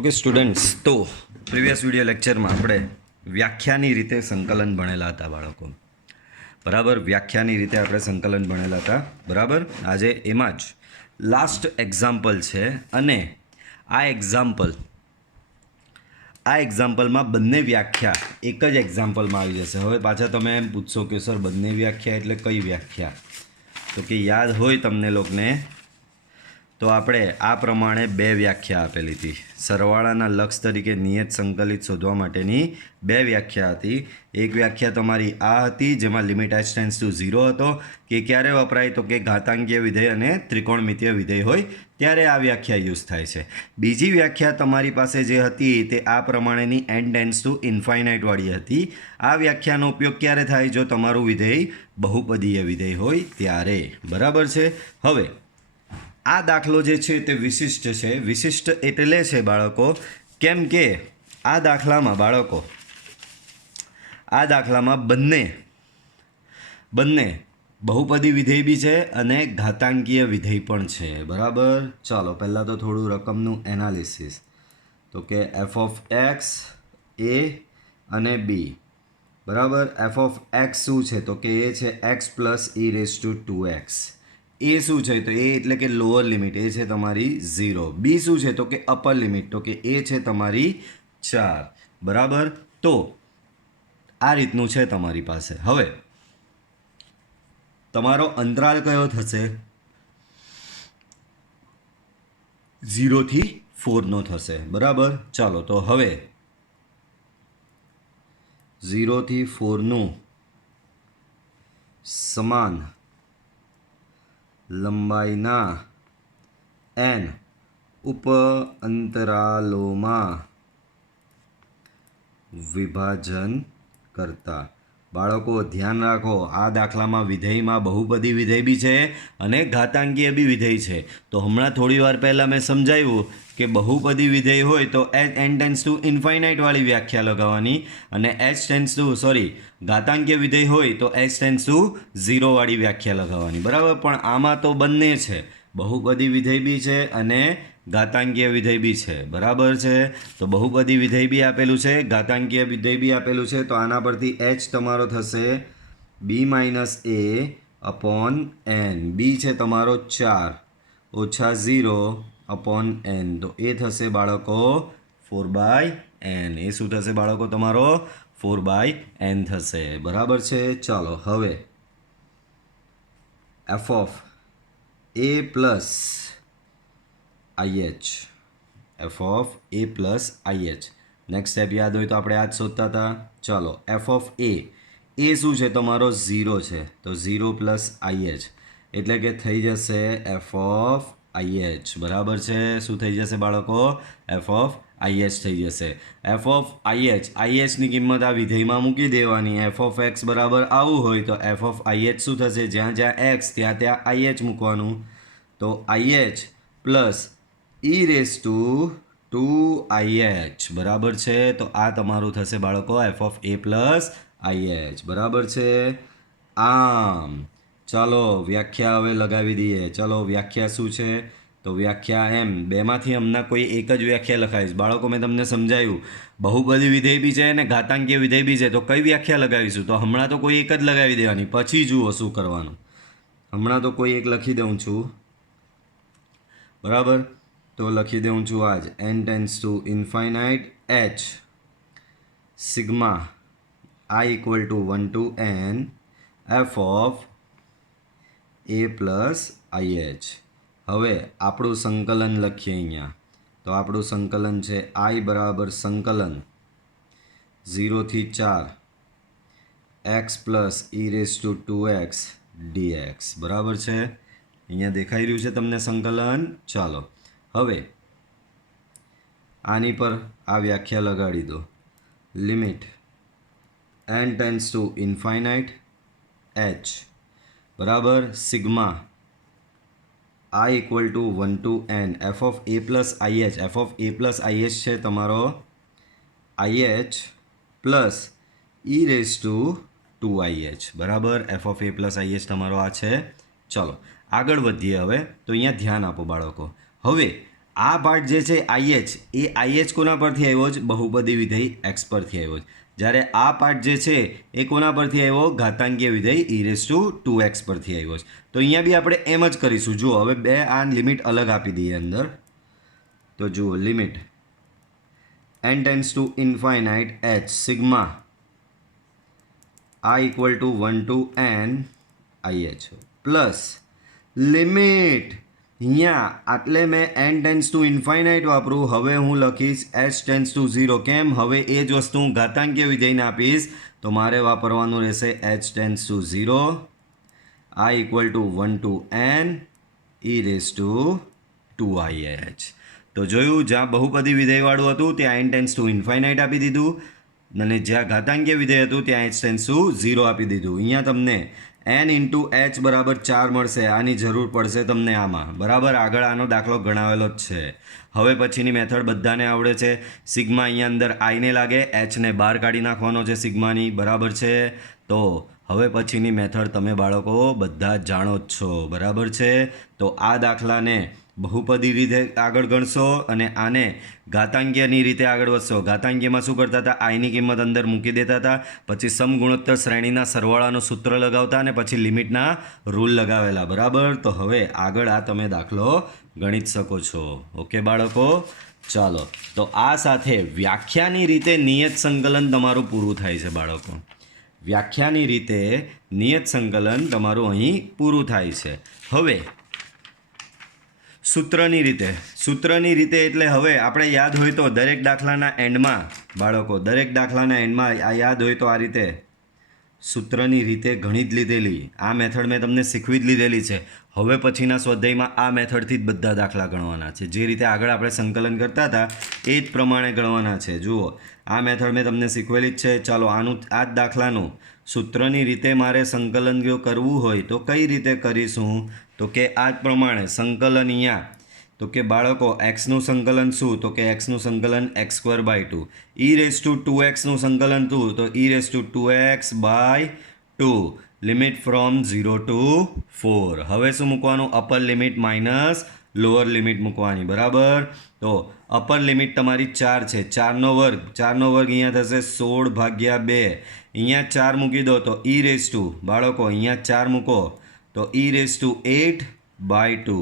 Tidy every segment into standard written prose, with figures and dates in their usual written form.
Okay students, તો previous video લેક્ચરમાં આપણે વ્યાખ્યાની રીતે સંકલન ભણેલા હતા બાળકો. બરાબર, વ્યાખ્યાની રીતે આપણે સંકલન ભણેલા હતા. બરાબર, આજે એમાં જ લાસ્ટ એક્ઝામ્પલ છે અને આ એક્ઝામ્પલમાં બંને વ્યાખ્યા એક જ એક્ઝામ્પલમાં આવી જશે. હવે પાછા તમે એમ પૂછશો કે સર બંને વ્યાખ્યા એટલે કઈ વ્યાખ્યા? તો કે યાદ હોય તમને લોકોને તો આપણે આ પ્રમાણે બે વ્યાખ્યા આપેલી હતી. સરવાળાના લક્ષ તરીકે નિયત સંકલિત શોધવા માટેની બે વ્યાખ્યા હતી. એક વ્યાખ્યા તમારી આ હતી જેમાં લિમિટ h ટેન્ડ્સ ટુ 0 હતો. કે ક્યારે વપરાય તો કે ઘાતાંકીય વિધેય અને ત્રિકોણમિતીય વિધેય હોય ત્યારે આ વ્યાખ્યા યુઝ થાય છે. બીજી વ્યાખ્યા તમારી પાસે જે હતી તે આ પ્રમાણેની n ટેન્ડ્સ ટુ ઇન્ફાઇનાઇટ વાળી હતી. આ વ્યાખ્યાનો ઉપયોગ ક્યારે થાય? જો તમારું વિધેય બહુપદીય વિધેય હોય ત્યારે. બરાબર છે. હવે આ દાખલો જે છે તે વિશિષ્ટ છે. વિશિષ્ટ એટલે છે બાળકો કેમ કે આ દાખલામાં બંને બહુપદી વિધેય બી છે અને ઘાતાંકીય વિધેય પણ છે. બરાબર, ચાલો પહેલાં તો થોડું રકમનું એનાલિસિસ. તો કે એફ ઓફ એક્સ એ અને બી. બરાબર, એફ ઓફ એક્સ શું છે? તો કે એ છે X plus E raise to 2x. એ શું છે? તો એ એટલે કે લોઅર લિમિટ, એ છે તમારી 0. બી શું છે? તો કે અપર લિમિટ, તો કે એ છે તમારી 4. બરાબર, તો આ રીતનું છે તમારી પાસે. હવે તમારો અંતરાલ કયો થશે? 0 થી 4 નો થશે. બરાબર, ચાલો તો હવે 0 થી 4 નું સમાન લંબાઈના n ઉપ અંતરાલોમાં વિભાજન કરતા. બાળકો ધ્યાન રાખો, આ દાખલામાં વિધેયમાં બહુપદી વિધેય બી છે અને ઘાતાંકીય બી વિધેય છે. તો હમણાં થોડી વાર પહેલાં મેં સમજાવ્યું કે બહુપદી વિધેય હોય તો n ટેન્ડ્સ ટુ ઇન્ફાઇનાઇટ વાળી વ્યાખ્યા લગાવવાની અને ઘાતાંકીય વિધેય હોય તો h ટેન્ડ્સ ટુ 0 વાળી વ્યાખ્યા લગાવવાની. બરાબર, પણ આમાં તો બંને છે, બહુપદી વિધેય બી છે અને ઘાતાંકીય વિધેય બી છે. બરાબર છે, તો બહુપદી વિધેય બી આપેલું છે, ઘાતાંકીય વિધેય બી આપેલું છે. તો આના પરથી h તમારો થશે b minus a upon n. બી છે તમારો 4 ઓછા 0 અપોન n, તો એ થશે બાળકો 4/n. એ શું થશે બાળકો? તમારો 4/n થશે. બરાબર છે, ચાલો હવે F of A plus IH, F of A plus IH. Next step યાદ હોય તો આપણે આ જ શોધતા હતા. ચાલો, એફ ઓફ એ શું છે? તમારો 0 છે, તો 0 પ્લસ IH એટલે કે થઈ જશે એફ ઓફ IH. બરાબર છે, શું થઈ જશે બાળકો? એફ ઓફ IH થઈ જશે. એફ ઓફ IHની કિંમત આ વિધેયમાં મૂકી દેવાની. એફ ઓફ એક્સ બરાબર આવું હોય તો એફ ઓફ IH શું થશે? જ્યાં એક્સ ત્યાં IH મૂકવાનું. તો IH plus E raise to 2IH. બરાબર છે, તો આ તમારું થશે બાળકો F of A plus IH. બરાબર છે. આમ ચાલો વ્યાખ્યા હવે લગાવી દઈએ. ચાલો, વ્યાખ્યા શું છે? તો વ્યાખ્યા એમ બેમાંથી હમણાં કોઈ એક જ વ્યાખ્યા લખાવીશ. બાળકો મેં તમને સમજાવ્યું બહુપદી વિધેય બી છે અને ઘાતાંકીય વિધેય બી છે. તો કઈ વ્યાખ્યા લગાવીશું? તો હમણાં તો કોઈ એક જ લગાવી દેવાની, પછી જુઓ શું કરવાનું. હમણાં તો કોઈ એક લખી દઉં છું. બરાબર, તો લખી દઉં છું આજ n tends to infinite h sigma i equal to 1 to n F of A plus IH. હવે આપણું સંકલન લખીએ અહીંયા. તો આપણું સંકલન છે i બરાબર સંકલન 0 થી 4 x plus E raise to 2x dx. બરાબર છે, અહીંયા દેખાઈ રહ્યું છે તમને સંકલન. ચાલો હવે આની પર આ વ્યાખ્યા લગાડી દો. Limit n tends to infinite h બરાબર sigma i equal to 1 to n F of A plus IH. F of A plus IH છે તમારો IH plus E raise to 2IH. બરાબર, F of A plus IH તમારો આ છે. ચલો આગળ વધીએ. હવે તો અહીંયા ધ્યાન આપો બાળકો. હવે આ પાર્ટ જે છે આઈએચ એ આઈએચ કોના પરથી આવ્યો છે? બહુપદી વિધેય એક્સ પરથી આવ્યો છે. જ્યારે આ પાર્ટ જે છે એ કોના પરથી આવ્યો? ઘાતાંકીય વિધેય e⁻²x પરથી આવ્યો છે. તો અહીંયા બી આપણે એમ જ કરીશું. જુઓ હવે બે આ લિમિટ અલગ આપી દઈએ અંદર. તો જુઓ limit n tends to infinite h sigma i equal to 1 to n ih plus limit અહીંયા આટલે મેં n ટેન્ડ્સ ટુ ઇન્ફાઇનાઇટ વાપરું. હવે હું લખીશ h ટેન્ડ્સ ટુ 0. કેમ? હવે એ જ વસ્તુ હું ઘાતાંકીય વિધેયને આપીશ તો મારે વાપરવાનું રહેશે h tends to 0 i equal to 1 to n e⁻²ih. તો જોયું, જ્યાં બહુપદી વિધેયવાળું હતું ત્યાં n ટેન્ડ્સ ટુ ઇન્ફાઇનાઇટ આપી દીધું અને જ્યાં ઘાતાંકીય વિધેય હતું ત્યાં h ટેન્ડ્સ ટુ 0 આપી દીધું. અહીંયા તમને n ઇન્ટુ h બરાબર 4 મળશે. આની જરૂર પડશે તમને આમાં. બરાબર, આગળ આનો દાખલો ગણાવેલો જ છે. હવે પછીની મેથડ બધાને આવડે છે. સિગ્મા અહીંયા અંદર આઈને લાગે, એચને બહાર કાઢી નાખવાનો છે સિગ્માની. બરાબર છે. તો હવે પછીની મેથડ તમે બાળકો બધા જ જાણો જ છો. બરાબર છે. તો આ દાખલાને બહુપદી રીતે આગળ ગણશો અને આને ઘાતાંકીયની રીતે આગળ વધશો. ઘાતાંકીયમાં શું કરતા હતા? આઈની કિંમત અંદર મૂકી દેતા હતા, પછી સમગુણોત્તર શ્રેણીના સરવાળાનું સૂત્ર લગાવતા અને પછી લિમિટના રૂલ લગાવેલા. બરાબર. તો હવે આગળ આ તમે દાખલો ગણી જ શકો છો. ઓકે બાળકો, ચાલો. તો આ સાથે વ્યાખ્યાની રીતે નિયત સંકલન તમારું પૂરું થાય છે બાળકો. વ્યાખ્યાની રીતે નિયત સંકલન તમારું અહીં પૂરું થાય છે. હવે સૂત્રની રીતે એટલે હવે આપણે યાદ હોય તો દરેક દાખલાના એન્ડમાં બાળકો, દરેક દાખલાના એન્ડમાં આ યાદ હોય તો આ રીતે સૂત્રની રીતે ઘણી જ લીધેલી. આ મેથડ મેં તમને શીખવી જ લીધેલી છે. હવે પછીના સ્વાધ્યાયમાં આ મેથડથી જ બધા દાખલા ગણવાના છે. જે રીતે આગળ આપણે સંકલન કરતા હતા એ જ પ્રમાણે ગણવાના છે. જુઓ, આ મેથડ મેં તમને શીખવેલી જ છે. ચાલો આનું આ જ દાખલાનું સૂત્રની રીતે મારે સંકલન જો કરવું હોય તો કઈ રીતે કરીશું? તો કે આ જ પ્રમાણે સંકલન અહીંયા તો કે બાળકો એક્સનું સંકલન શું? તો કે એક્સનું સંકલન x²/2, e⁻²x નું સંકલન શું? તો e⁻²x/2, લિમિટ ફ્રોમ 0 ટુ 4. હવે શું મૂકવાનું? Upper limit minus lower limit મૂકવાની. બરાબર. તો અપર લિમિટ તમારી 4 છે. 4નો વર્ગ અહીંયા થશે 16/2. અહીંયા 4 મૂકી દો તો બાળકો અહીંયા 4 મૂકો તો e⁻8/2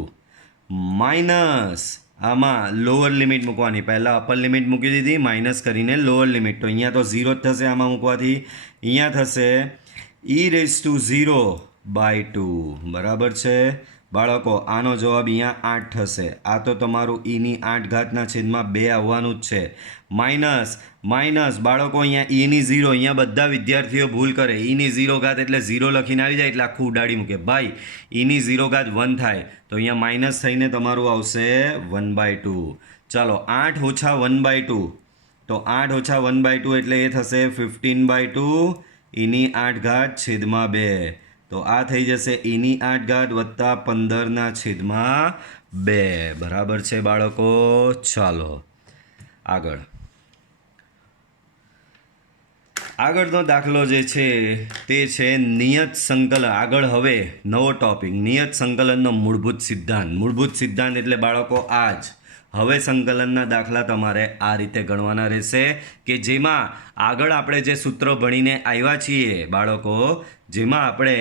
માઇનસ આમાં લોઅર લિમિટ મૂકવાની. પહેલાં અપર લિમિટ મૂકી દીધી, માઇનસ કરીને લોઅર લિમિટ. તો અહીંયા તો 0 જ થશે આમાં મૂકવાથી. અહીંયા થશે e⁻0/2. બરાબર છે બાળકો. આનો જવાબ અહીંયા 8 થશે. આ તો તમારું e⁻8 2 આવવાનું જ છે. માઇનસ બાળકો અહીંયા e⁻0, અહીંયા બધા વિદ્યાર્થીઓ ભૂલ કરે. e⁻0 એટલે 0 લખીને આવી જાય એટલે આખું ઉડાડી મૂકે. ભાઈ e⁻0 1 થાય તો અહીંયા માઇનસ થઈને તમારું આવશે 1/2. ચાલો 8 ઓછા 1/2 તો 8 ઓછા 1/2 એટલે એ થશે 15/2 e⁻8/2. તો આ થઈ જશે e⁻8 વત્તા 15/2. બરાબર છે બાળકો. ચાલો આગળનો દાખલો જે છે તે છે નિયત સંકલન. આગળ હવે નવો ટોપિક, નિયત સંકલનનો મૂળભૂત સિદ્ધાંત એટલે બાળકો આ જ. હવે સંકલનના દાખલા તમારે આ રીતે ગણવાના રહેશે કે જેમાં આગળ આપણે જે સૂત્ર ભણીને આવ્યા છીએ બાળકો, જેમાં આપણે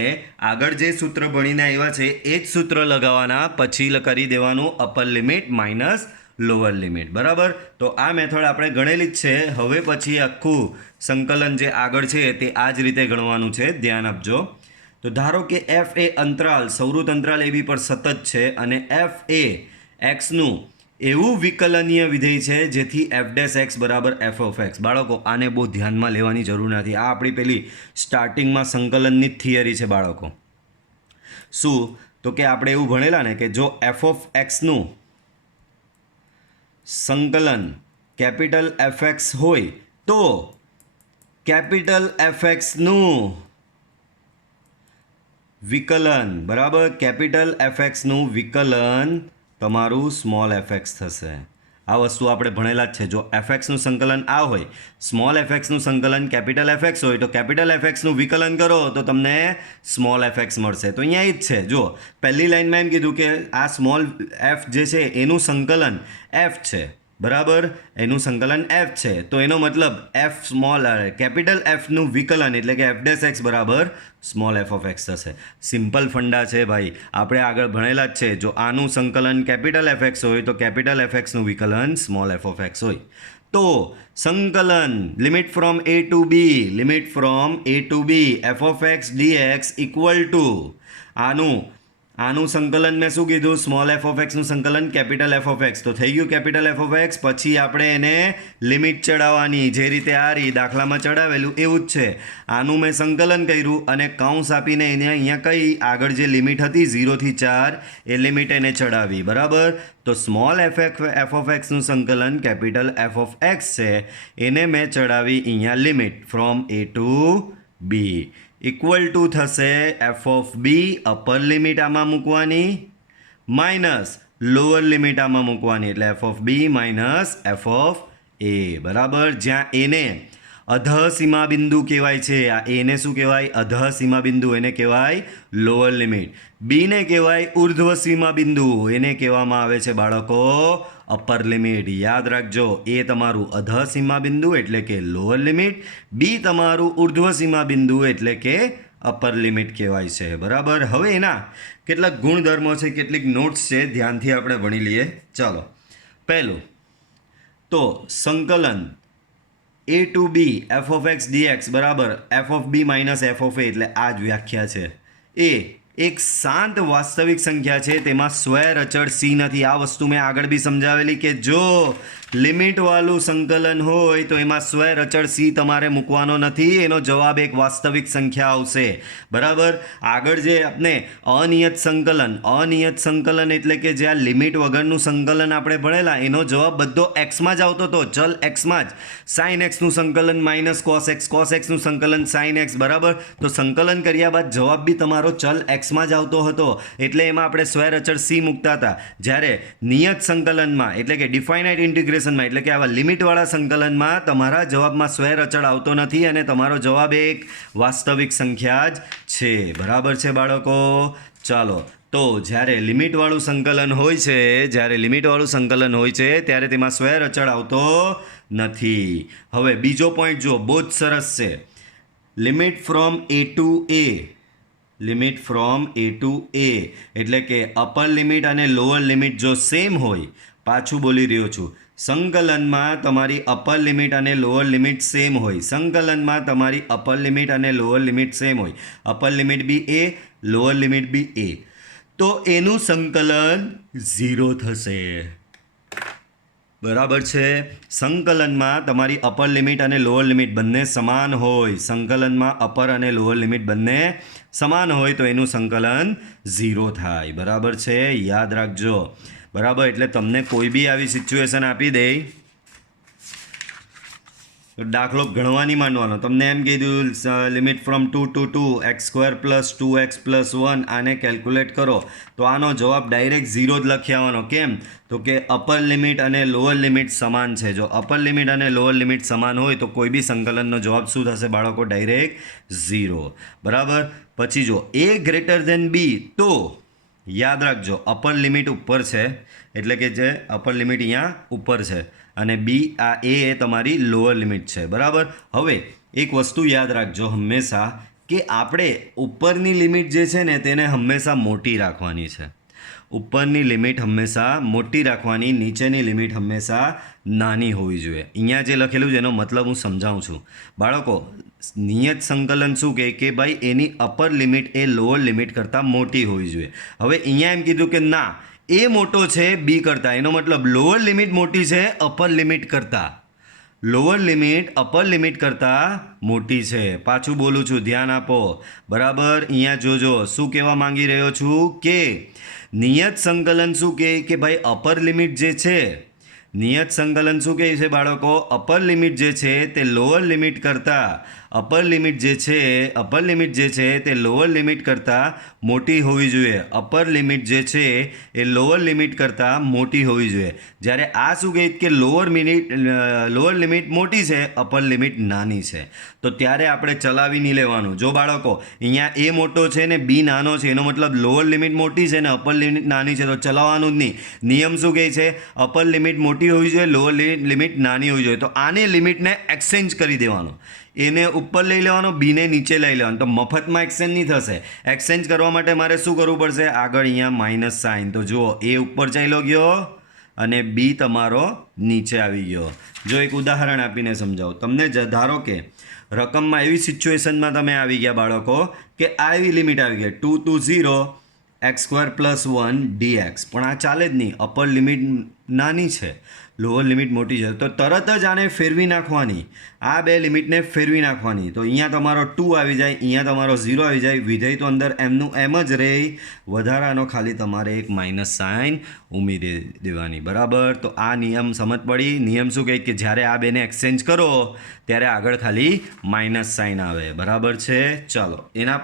આગળ જે સૂત્ર ભણીને આવ્યા છે એ જ સૂત્ર લગાવવાના, પછી કરી દેવાનું upper limit minus lower limit. બરાબર. તો આ મેથડ આપણે ગણેલી જ છે. હવે પછી આખું સંકલન જે આગળ છે તે આ જ રીતે ગણવાનું છે. ધ્યાન આપજો. તો ધારો કે f એ અંતરાલ સૌરુત અંતરાલ AB પર સતત છે અને f એ xનું એવું વિકલનીય વિધેય છે જેથી f' બરાબર f(x). બાળકો આને બહુ ધ્યાનમાં લેવાની જરૂર નથી. આ આપણી પેલી સ્ટાર્ટિંગમાં સંકલનની જ થિયરી છે બાળકો. શું? તો કે આપણે એવું ભણેલા ને કે જો f(x)નું સંકલન કેપિટલ Fx હોય તો કેપિટલ Fx નું વિકલન, બરાબર, કેપિટલ Fx નું વિકલન તમારું સ્મોલ fx થશે. આ વસ્તુ આપણે ભણેલા જ છે. જો એફએક્સનું સંકલન આ હોય, સ્મોલ એફએક્સનું સંકલન કેપિટલ એફએક્સ હોય, તો કેપિટલ એફએક્સનું વિકલન કરો તો તમને સ્મોલ એફએક્સ મળશે. તો અહીંયા એ જ છે. જો પહેલી લાઇનમાં એમ કીધું કે આ સ્મોલ એફ જે છે એનું સંકલન એફ છે, બરાબર, એનું સંકલન એફ છે. તો એનો મતલબ એફ સ્મોલ કેપિટલ એફનું વિકલન એટલે કે એફ ડેશ એક્સ બરાબર સ્મોલ એફ ઓફ એક્સ થશે. સિમ્પલ ફંડા છે ભાઈ, આપણે આગળ ભણેલા જ છે. જો આનું સંકલન કેપિટલ એફ એક્સ હોય તો કેપિટલ એફ એક્સનું વિકલન સ્મોલ એફ ઓફ એક્સ હોય. તો સંકલન limit from A to B F of X DX equal to આનું સંકલન મેં શું કીધું, સ્મોલ એફ ઓફ એક્સનું સંકલન કેપિટલ એફ ઓફ એક્સ. તો થઈ ગયું કેપિટલ એફ ઓફ એક્સ. પછી આપણે એને લિમિટ ચડાવવાની, જે રીતે આ દાખલામાં ચડાવેલું એવું જ છે. આનું મેં સંકલન કર્યું અને કૌંસ આપીને એને અહીંયા કઈ આગળ જે લિમિટ હતી 0 થી 4 એ લિમિટ એને ચડાવી, બરાબર. તો સ્મોલ એફ ઓફ એક્સનું સંકલન કેપિટલ એફ ઓફ એક્સ છે, એને મેં ચડાવી અહીંયા limit from A to B equal to થશે F of B upper limit આમાં મૂકવાની માઇનસ લોઅર લિમિટ આમાં મૂકવાની, એટલે F of B minus F of A, બરાબર. જ્યાં એને અધઃ સીમા બિંદુ કહેવાય છે. આ એને શું કહેવાય, અધઃ સીમા બિંદુ, એને કહેવાય લોઅર લિમિટ. બીને કહેવાય ઉર્ધ્વ સીમા બિંદુ, એને કહેવામાં આવે છે બાળકો અપર લિમિટ. યાદ રાખજો, એ તમારું અધઃ સીમા બિંદુ એટલે કે લોઅર લિમિટ, બી તમારું ઉર્ધ્વ સીમા બિંદુ એટલે કે અપર લિમિટ કહેવાય છે, બરાબર. હવે એના કેટલાક ગુણધર્મો છે, કેટલીક નોટ્સ છે, ધ્યાનથી આપણે ભણી લઈએ. ચાલો, પહેલું તો સંકલન A to B F of X DX બરાબર F of B minus F of A, એટલે આ જ વ્યાખ્યા છે. એ એક શાંત વાસ્તવિક સંખ્યા છે, તેમાં સ્વૈર અચળ સી નથી. આ વસ્તુ મેં આગળ બી સમજાવેલી કે જો લિમિટવાળું સંકલન હોય તો એમાં સ્વૈર અચળ સી તમારે મૂકવાનો નથી, એનો જવાબ એક વાસ્તવિક સંખ્યા આવશે, બરાબર. આગળ જે આપણે અનિયત સંકલન એટલે કે જે આ લિમિટ વગરનું સંકલન આપણે ભણેલા, એનો જવાબ બધો એક્સમાં જ આવતો હતો, ચલ એક્સમાં જ. સાઇન એક્સનું સંકલન માઇનસ કોસ એક્સનું સંકલન સાઇન એક્સ, બરાબર. તો સંકલન કર્યા બાદ જવાબ બી તમારો ચલ એક્સમાં જ આવતો હતો, એટલે એમાં આપણે સ્વૈર અચળ સી મૂકતા હતા. જ્યારે નિયત સંકલનમાં એટલે કે ડિફાઇનાઇટ ઇન્ટિગ્રેશનમાં એટલે કે આવા લિમિટવાળા સંકલનમાં તમારા જવાબમાં સ્વૈર અચળ આવતો નથી અને તમારો જવાબ એક વાસ્તવિક સંખ્યા જ છે, બરાબર છે બાળકો. ચાલો, તો જ્યારે લિમિટવાળું સંકલન હોય છે ત્યારે તેમાં સ્વૈર અચળ આવતો નથી. હવે બીજો પોઈન્ટ જો, બહુ જ સરસ છે. લિમિટ ફ્રોમ એ ટુ એ એટલે કે અપર લિમિટ અને લોઅર લિમિટ જો સેમ હોય, પાછું બોલી રહ્યો છું, સંકલનમાં તમારી અપર લિમિટ અને લોઅર લિમિટ સેમ હોય, અપર લિમિટ બી એ, લોઅર લિમિટ બી એ, તો એનું સંકલન 0 થશે, બરાબર છે. સંકલનમાં તમારી અપર લિમિટ અને લોઅર લિમિટ બંને સમાન હોય, તો એનું સંકલન 0 થાય, બરાબર છે. યાદ રાખજો, બરાબર. એટલે તમને કોઈ બી આવી સિચ્યુએશન આપી દે, દાખલો ગણવા નહીં માંડવાનો. તમને એમ કીધું limit from 2 to 2 X square plus 2x plus 1 આને કેલ્ક્યુલેટ કરો, તો આનો જવાબ ડાયરેક્ટ 0 જ લખી આવવાનો. કેમ? તો કે અપર લિમિટ અને લોઅર લિમિટ સમાન છે. જો અપર લિમિટ અને લોઅર લિમિટ સમાન હોય તો કોઈ બી સંકલનનો જવાબ શું થશે બાળકો? ડાયરેક્ટ 0, બરાબર. પછી જો a ગ્રેટર ધેન b, તો યાદ રાખજો અપર લિમિટ ઉપર છે, એટલે કે જે અપર લિમિટ અહીંયા ઉપર છે અને બી આ એ તમારી લોઅર લિમિટ છે, બરાબર. હવે એક વસ્તુ યાદ રાખજો હંમેશા કે આપણે ઉપરની લિમિટ જે છે ને તેને હંમેશા મોટી રાખવાની છે. ઉપરની લિમિટ હંમેશા મોટી રાખવાની, નીચેની લિમિટ હંમેશા નાની હોવી જોઈએ. અહીંયા જે લખેલું છે એનો મતલબ હું સમજાવું છું બાળકો. નિયત સંકલન શું કહે કે ભાઈ એની અપર લિમિટ એ લોઅર લિમિટ કરતાં મોટી હોવી જોઈએ. હવે અહીંયા એમ કીધું કે ના, એ મોટો છે બી કરતાં, એનો મતલબ લોઅર લિમિટ મોટી છે અપર લિમિટ કરતાં, લોઅર લિમિટ અપર લિમિટ કરતાં મોટી છે. પાછું બોલું છું, ધ્યાન આપો, બરાબર. અહીંયા જોજો શું કહેવા માંગી રહ્યો છું કે નિયત સંકલન શું કહે કે ભાઈ અપર લિમિટ જે છે, નિયત સંકલન શું કહે છે બાળકો? અપર લિમિટ જે છે તે લોઅર લિમિટ કરતાં અપર લિમિટ જે છે તે લોઅર લિમિટ કરતાં મોટી હોવી જોઈએ. અપર લિમિટ જે છે એ લોઅર લિમિટ કરતાં મોટી હોવી જોઈએ. જ્યારે આ શું કહે કે લોઅર લિમિટ મોટી છે, અપર લિમિટ નાની છે, તો ત્યારે આપણે ચલાવી નહીં લેવાનું. જો બાળકો અહીંયા એ મોટો છે ને બી નાનો છે, એનો મતલબ લોઅર લિમિટ મોટી છે ને અપર લિમિટ નાની છે, તો ચલાવવાનું જ નહીં. નિયમ શું કહે છે? અપર લિમિટ મોટી હોવી જોઈએ, લોઅર લિમિટ નાની હોવી જોઈએ. તો આની લિમિટને એક્સચેન્જ કરી દેવાનો. એને ઉપર લઈ લેવાનો, બીને નીચે લઈ લેવાનો. તો મફતમાં એક્સચેન્જ નહીં થશે. એક્સચેન્જ કરવા માટે મારે શું કરવું પડશે? આગળ અહીંયા માઇનસ સાઇન. તો જુઓ, એ ઉપર ચાલ્યો ગયો અને બી તમારો નીચે આવી ગયો. જો એક ઉદાહરણ આપીને સમજાવું તમને. ધારો કે રકમમાં એવી સિચ્યુએશનમાં તમે આવી ગયા બાળકો કે આ એવી લિમિટ આવી ગઈ 2 to 0 x² + 1 dx. પણ આ ચાલે જ નહીં. અપર લિમિટ નાની છે, લોઅર લિમિટ મોટી છે, તો તરત જ આને ફેરવી નાખવાની. આ બે લિમિટને ફેરવી નાખવાની. તો અહીંયા તમારો 2 આવી જાય, અહીંયા તમારો 0 આવી જાય. વિધેય તો અંદર એમનું એમ જ રહે. વધારાનો ખાલી તમારે એક માઇનસ સાઇન ઉમેરી દેવાની. બરાબર? તો આ નિયમ સમજ પડી. નિયમ શું કહે કે જ્યારે આ બેને એક્સચેન્જ કરો ત્યારે આગળ ખાલી માઇનસ સાઇન આવે. બરાબર છે? ચાલો એના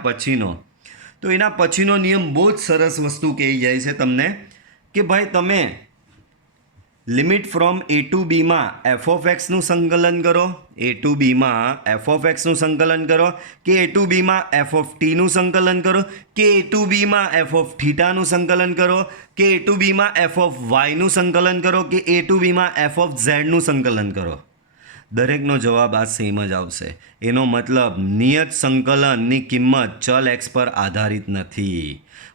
પછીનો નિયમ બહુ જ સરસ વસ્તુ કહી જાય છે તમને કે ભાઈ તમે limit from a to b માં f of x નું સંકલન કરો, a to b માં f of x નું સંકલન કરો, કે a to b માં f of t નું સંકલન કરો, કે a to b માં f of θ નું સંકલન કરો, કે a to b માં f of y નું સંકલન કરો, કે a to b માં f of z નું સંકલન કરો. દરેકનો જવાબ આ સેમ જ આવશે. એનો મતલબ નિયત સંકલનની કિંમત ચલ x પર આધારિત નથી.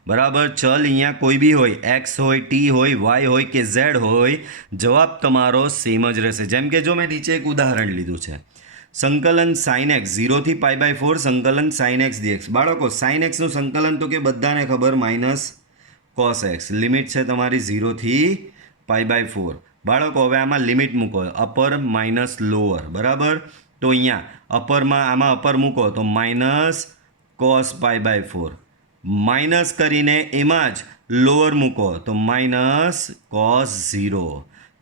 બરાબર? ચલ અહીંયા કોઈ બી હોય, x હોય, t હોય, y હોય કે z હોય, જવાબ તમારો સેમ જ રહેશે. જેમ કે જો મેં નીચે એક ઉદાહરણ લીધું છે, સંકલન sin x 0 થી π/4 સંકલન sin x dx. બાળકો sin x નું સંકલન તો કે બધાને ખબર માઇનસ cos x. લિમિટ છે તમારી 0 થી π/4. બાળકો હવે આમાં લિમિટ મૂકો, અપર માઇનસ લોઅર. બરાબર? તો અહીંયા આમાં અપર મૂકો તો માઇનસ cos π/4, માઇનસ કરીને એમાં જ લોઅર મૂકો તો માઇનસ cos 0.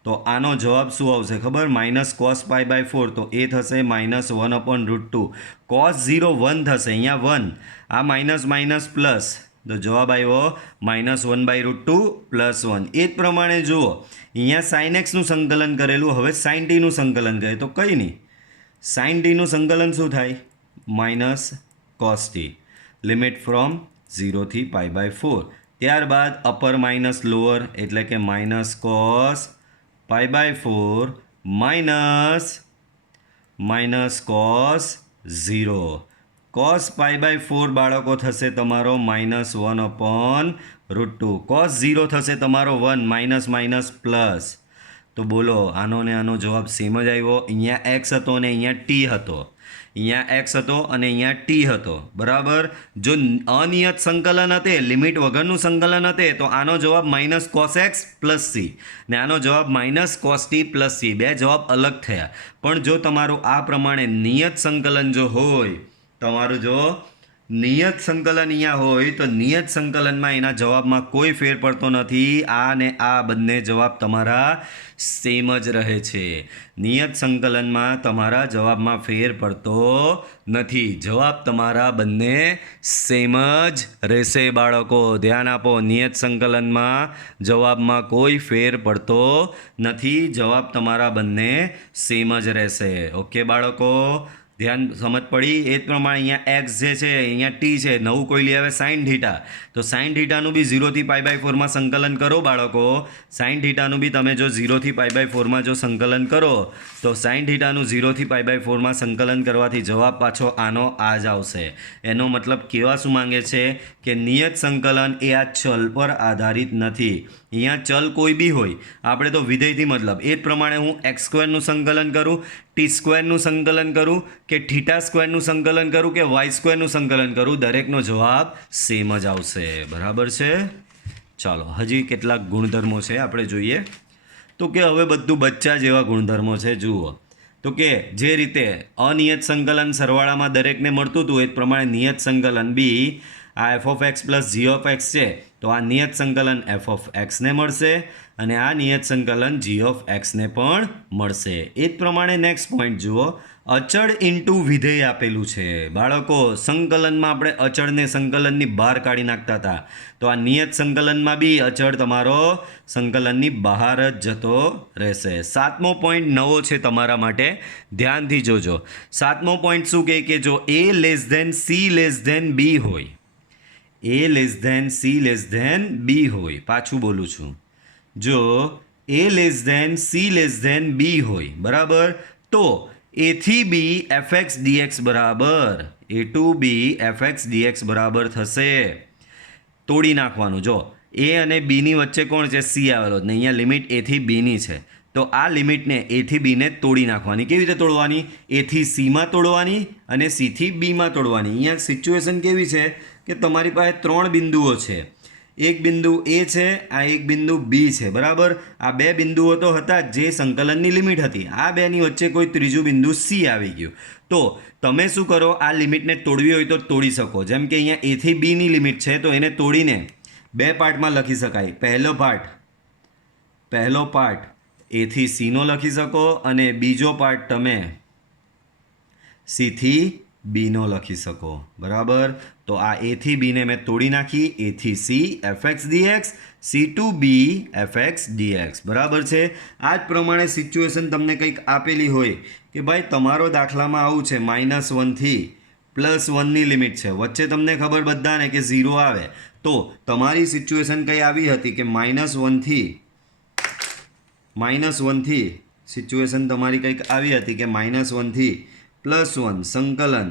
તો આનો જવાબ શું આવશે ખબર? માઇનસ cos π/4, તો એ થશે -1/√2. cos 0 1 થશે, અહીંયા 1, આ માઇનસ પ્લસ, તો જવાબ આવ્યો -1/√2 + 1. એ જ પ્રમાણે જુઓ, અહીંયા sin x નું સંકલન કરેલું, હવે sin t નું સંકલન કરે તો કંઈ નહીં. sin t નું સંકલન શું થાય? Minus cos t. Limit from 0 થી π/4. ત્યારબાદ અપર માઇનસ લોઅર એટલે કે minus cos π/4 minus cos 0. cos π/4 બાળકો થશે તમારો -1/√2. cos 0 થશે તમારો 1, માઇનસ પ્લસ. તો બોલો, આનો ને આનો જવાબ સેમ જ આવ્યો. અહીંયા x હતો અને અહીંયા t હતો. અહીંયા x હતો અને અહીંયા t હતો. બરાબર? જો અનિયત સંકલન હતે, લિમિટ વગરનું સંકલન હતે, તો આનો જવાબ -cos x + c ને આનો જવાબ -cos t + c. બે જવાબ અલગ થયા. પણ જો તમારું આ પ્રમાણે નિયત સંકલન જો હોય, તમારું જો નિયત સંકલન અહીંયા હોય, તો નિયત સંકલનમાં એના જવાબમાં કોઈ ફેર પડતો નથી. આ ને આ બંને જવાબ તમારા સેમ જ રહે છે. નિયત સંકલનમાં તમારા જવાબમાં ફેર પડતો નથી. જવાબ તમારા બંને સેમ જ રહેશે. બાળકો ધ્યાન આપો, નિયત સંકલનમાં જવાબમાં કોઈ ફેર પડતો નથી. જવાબ તમારા બંને સેમ જ રહેશે. ઓકે બાળકો, ધ્યાન સમજ પડી? એ જ પ્રમાણે અહીંયા x જે છે, અહીંયા t છે, નવું કોઈ લઈ આવે sin θ. તો sin θ નું બી 0 થી π/4 માં સંકલન કરો બાળકો. sin θ નું બી તમે જો 0 થી π/4 માં જો સંકલન કરો, તો sin θ નું 0 થી π/4 માં સંકલન કરવાથી જવાબ પાછો આનો આ જ આવશે. એનો મતલબ કેવા શું માંગે છે કે નિયત સંકલન એ આ ચલ પર આધારિત નથી. અહીંયા ચલ કોઈ બી હોય, આપણે તો વિધેયથી મતલબ. એ જ પ્રમાણે હું x² નું સંકલન કરું, t² નું સંકલન કરું, કે θ² નું સંકલન કરું, કે y² નું સંકલન કરું, દરેકનો જવાબ સેમ જ આવશે. બરાબર છે? ચાલો હજી કેટલાક ગુણધર્મો છે આપણે જોઈએ. તો કે હવે બધું બચ્ચા જેવા ગુણધર્મો છે. જુઓ, તો કે જે રીતે અનિયત સંકલન સરવાળામાં દરેકને મળતું હતું, એ જ પ્રમાણે નિયત સંકલન બી આ f of x + g of x છે, તો આ નિયત સંકલન f of x ને મળશે અને આ નિયત સંકલન જી ઓફ એક્સને પણ મળશે. એ જ પ્રમાણે નેક્સ્ટ પોઈન્ટ જુઓ, અચળ ઇન્ટુ વિધેય આપેલું છે. બાળકો, સંકલનમાં આપણે અચળને સંકલનની બહાર કાઢી નાખતા હતા, તો આ નિયત સંકલનમાં બી અચળ તમારો સંકલનની બહાર જ જતો રહેશે. 7મો પોઈન્ટ નવો છે તમારા માટે, ધ્યાનથી જોજો. 7મો પોઈન્ટ શું કહે કે જો a less than c less than b હોય, a less than c less than b હોય, પાછું બોલું છું, જો a less than c less than b હોય, બરાબર, તો a થી b fx dx બરાબર a to b fx dx બરાબર થશે. તોડી નાખવાનું, જો a અને b ની વચ્ચે કોણ છે? c આવેલો ને અહીંયા લિમિટ a થી b ની છે, તો આ લિમિટને a થી b ને તોડી નાખવાની. કેવી રીતે તોડવાની? a થી c માં તોડવાની અને c થી b માં તોડવાની. અહીંયા સિચ્યુએશન કેવી છે કે તમારી પાસે 3 બિંદુઓ છે. એક બિંદુ A છે, આ એક બિંદુ B છે, બરાબર. આ બે બિંદુઓ તો હતા જે સંકલનની લિમિટ હતી. આ બેની વચ્ચે કોઈ ત્રીજું બિંદુ C આવી ગયું, તો તમે શું કરો? આ લિમિટને તોડવી હોય તો તોડી શકો. જેમ કે અહીંયા A થી B ની લિમિટ છે, તો એને તોડીને બે પાર્ટમાં લખી શકાય. પહેલો પાર્ટ A થી C નો લખી શકો અને બીજો પાર્ટ તમે C થી B નો લખી શકો, બરાબર. તો આ A થી B ને મેં તોડી નાખી, A થી C fx dx, C to B fx dx, બરાબર છે. આ જ પ્રમાણે સિચ્યુએશન તમને કંઈક આપેલી હોય કે ભાઈ તમારો દાખલામાં આવું છે, -1 થી +1ની લિમિટ છે, વચ્ચે તમને ખબર બધાને કે 0 આવે, તો તમારી સિચ્યુએશન કંઈ આવી હતી કે -1 થી સિચ્યુએશન તમારી કંઈક આવી હતી કે -1 થી +1 સંકલન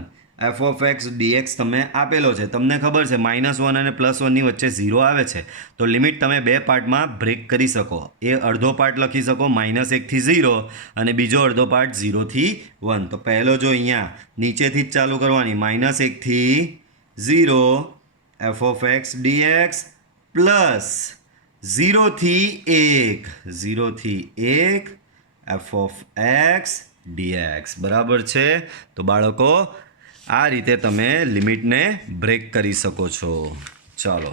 f of x dx તમે આપેલો છે. તમને ખબર છે -1 અને +1ની વચ્ચે 0 આવે છે, તો લિમિટ તમે બે પાર્ટમાં બ્રેક કરી શકો. એ અડધો પાર્ટ લખી શકો -1 થી 0 અને બીજો અડધો પાર્ટ 0 થી 1. તો પહેલો જો અહીંયા નીચેથી જ ચાલુ કરવાની, -1 થી 0 f of x dx plus 0 થી 1 f of x dx, બરાબર છે. તો બાળકો, આ રીતે તમે લિમિટને બ્રેક કરી શકો છો. ચાલો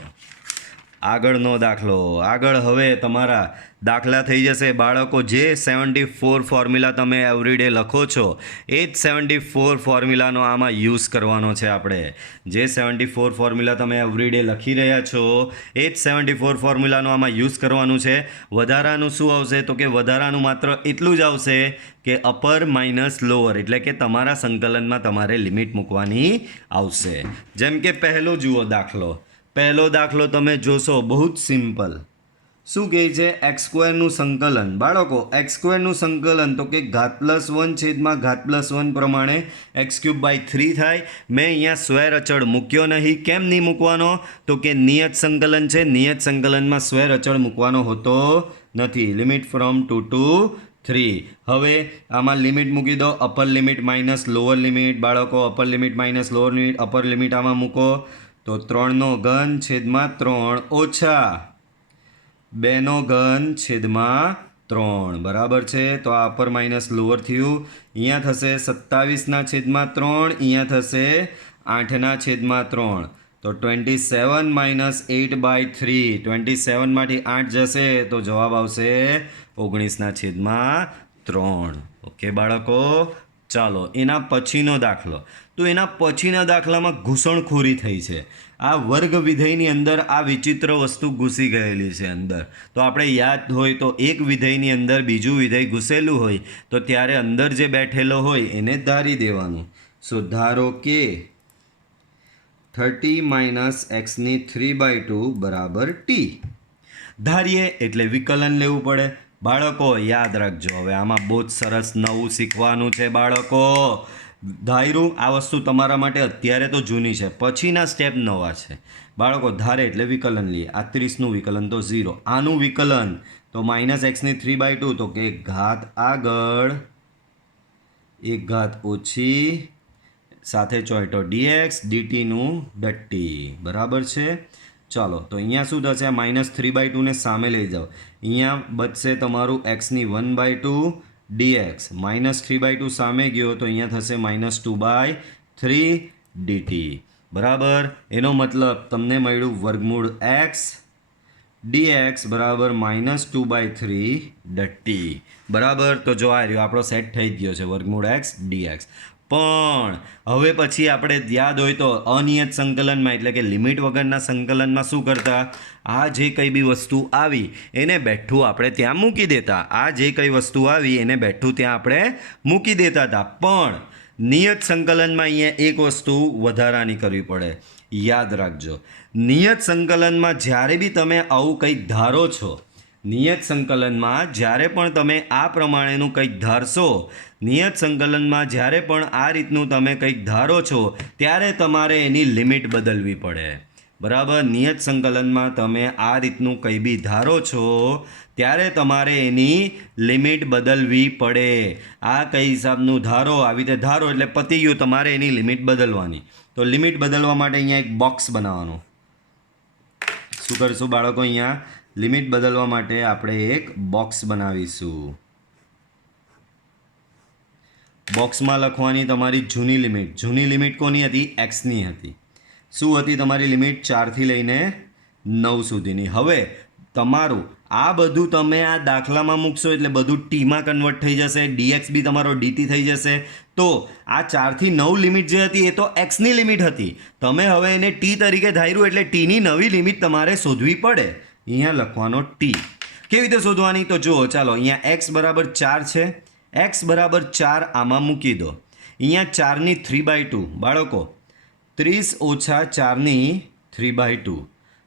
આગળનો દાખલો. આગળ હવે તમારા દાખલા થઈ જશે બાળકો, જે 74 ફોર્મ્યુલા તમે એવરીડે લખો છો એ જ 74 ફોર્મ્યુલાનો આમાં યુઝ કરવાનો છે આપણે. જે 74 ફોર્મ્યુલા તમે એવરીડે લખી રહ્યા છો એ જ 74 ફોર્મ્યુલાનો આમાં યુઝ કરવાનું છે. વધારાનું શું આવશે? તો કે વધારાનું માત્ર એટલું જ આવશે કે અપર માઇનસ લોઅર, એટલે કે તમારા સંકલનમાં તમારે લિમિટ મૂકવાની આવશે. જેમ કે પહેલો જુઓ દાખલો. પહેલો દાખલો તમે જોશો, બહુ જ સિમ્પલ. શું કહે છે? x² સંકલન. બાળકો, x² સંકલન તો કે (1 છેદમાં (1) પ્રમાણે x³/3 થાય. મેં અહીંયા સ્વેર અચળ મૂક્યો નહીં. કેમ નહીં મૂકવાનો? તો કે નિયત સંકલન છે, નિયત સંકલનમાં સ્વેર અચળ મૂકવાનો હોતો નથી. Limit from 2 to 3. હવે આમાં લિમિટ મૂકી દો, upper limit minus lower limit. બાળકો, upper limit minus lower limit, upper limit આમાં મૂકો તો 3/3 ઓછા 2/3, બરાબર છે. તો આ અપર માઇનસ લોઅર થયું. અહીંયા થશે 27/3, અહીંયા થશે 8/3. તો 27 - 8/3, 27માંથી 8 જશે તો જવાબ આવશે 19/3. ઓકે બાળકો, ચાલો એના પછીનો દાખલો. તો એના પછીના દાખલામાં ઘૂસણખોરી થઈ છે. આ વર્ગ વિધેયની અંદર આ વિચિત્ર વસ્તુ ઘૂસી ગયેલી છે અંદર. તો આપણે યાદ હોય તો એક વિધેયની અંદર બીજું વિધેય ઘૂસેલું હોય તો ત્યારે અંદર જે બેઠેલો હોય એને ધારી દેવાનું. સો ધારો કે 30 - x³ બરાબર t. ધારીએ એટલે વિકલન લેવું પડે. બાળકો યાદ રાખજો, હવે આમાં બહુ જ સરસ નવું શીખવાનું છે બાળકો. ધાર્યું આ વસ્તુ તમારા માટે અત્યારે તો જૂની છે, પછીના સ્ટેપ નવા છે બાળકો. ધારે એટલે વિકલન લઈએ. આ 30નું વિકલન તો 0. આનું વિકલન તો -x³/2, તો કે ઘાત આગળ એક ઘાત ઓછી સાથે ચોઈટો dx dtનું ડટ્ટી, બરાબર છે. ચાલો તો અહીંયા શું થશે? આ -3/2 ને સામે લઈ જાઓ. અહીંયા બચશે તમારું x⁴ dx. -3/2 સામે ગયો તો અહીંયા થશે -2/3 dt, બરાબર. એનો મતલબ તમને મળ્યું વર્ગમૂળ x dx બરાબર -2/3 dt બરાબર. તો જો આ રહ્યો આપણો સેટ થઈ ગયો છે વર્ગમૂળ x dx. પણ હવે પછી આપણે યાદ હોય તો અનિયત સંકલનમાં એટલે કે લિમિટ વગરના સંકલનમાં શું કરતા, આ જે કંઈ બી વસ્તુ આવી એને બેઠું આપણે ત્યાં મૂકી દેતા. આ જે કંઈ વસ્તુ આવી એને બેઠું ત્યાં આપણે મૂકી દેતા હતા. પણ નિયત સંકલનમાં અહીંયા એક વસ્તુ વધારાની કરવી પડે. યાદ રાખજો, નિયત સંકલનમાં જ્યારે બી તમે આવું કંઈક ધારો છો, નિયત સંકલનમાં જ્યારે પણ તમે આ પ્રમાણેનું કંઈક ધારશો, નિયત સંકલનમાં જ્યારે પણ આ રીતનું તમે કંઈક ધારો છો ત્યારે તમારે એની લિમિટ બદલવી પડે. બરાબર. નિયત સંકલનમાં તમે આ રીતનું કંઈ બી ધારો છો ત્યારે તમારે એની લિમિટ બદલવી પડે. આ કઈ હિસાબનું ધારો, આવી રીતે ધારો એટલે પતી ગયું, તમારે એની લિમિટ બદલવાની. તો લિમિટ બદલવા માટે અહીંયા એક બોક્સ બનાવવાનું. શું કરશું બાળકો, અહીંયા લિમિટ બદલવા માટે આપણે એક બોક્સ બનાવીશું. બોક્સમાં લખવાની તમારી જૂની લિમિટ. જૂની લિમિટ કોની હતી? એક્સની હતી. શું હતી તમારી લિમિટ? 4થી લઈને 9 સુધીની. હવે તમારું આ બધું તમે આ દાખલામાં મૂકશો એટલે બધું ટીમાં કન્વર્ટ થઈ જશે, ડીએક્સ બી તમારો ડીટી થઈ જશે. તો આ 4થી 9 લિમિટ જે હતી એ તો એક્સની લિમિટ હતી. તમે હવે એને ટી તરીકે ધાર્યું એટલે ટીની નવી લિમિટ તમારે શોધવી પડે. અહીંયા લખવાનો ટી. કેવી રીતે શોધવાની? તો જુઓ, ચાલો અહીંયા એક્સ બરાબર 4 છે. એક્સ બરાબર 4 આમાં મૂકી દો. અહીંયા 4ની 3/2 બાળકો, 30 ઓછા 4ની 3/2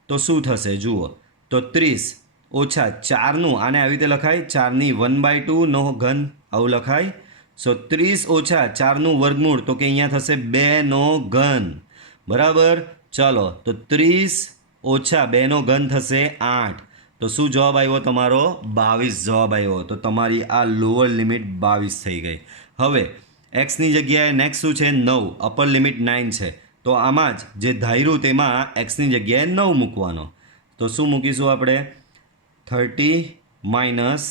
તો શું થશે જુઓ, તો 30 ઓછા 4નું, આને આવી રીતે લખાય, 4ની 1/2 નો ઘન આવું લખાય. સો 30 ઓછા 4નું વર્ગમૂળ તો કે અહીંયા થશે 2 નો ઘન. બરાબર. ચાલો, તો 30 ઓછા 2 નો ઘન થશે 8. તો શું જવાબ આવ્યો તમારો? 22 જવાબ આવ્યો. તો તમારી આ લોઅર લિમિટ 22 થઈ ગઈ. હવે એક્સની જગ્યાએ નેક્સ્ટ શું છે? 9. અપર લિમિટ 9 છે. તો આમાં જ જે ધાર્યું તેમાં એક્સની જગ્યાએ 9 મૂકવાનો. તો શું મૂકીશું આપણે? 30 માઇનસ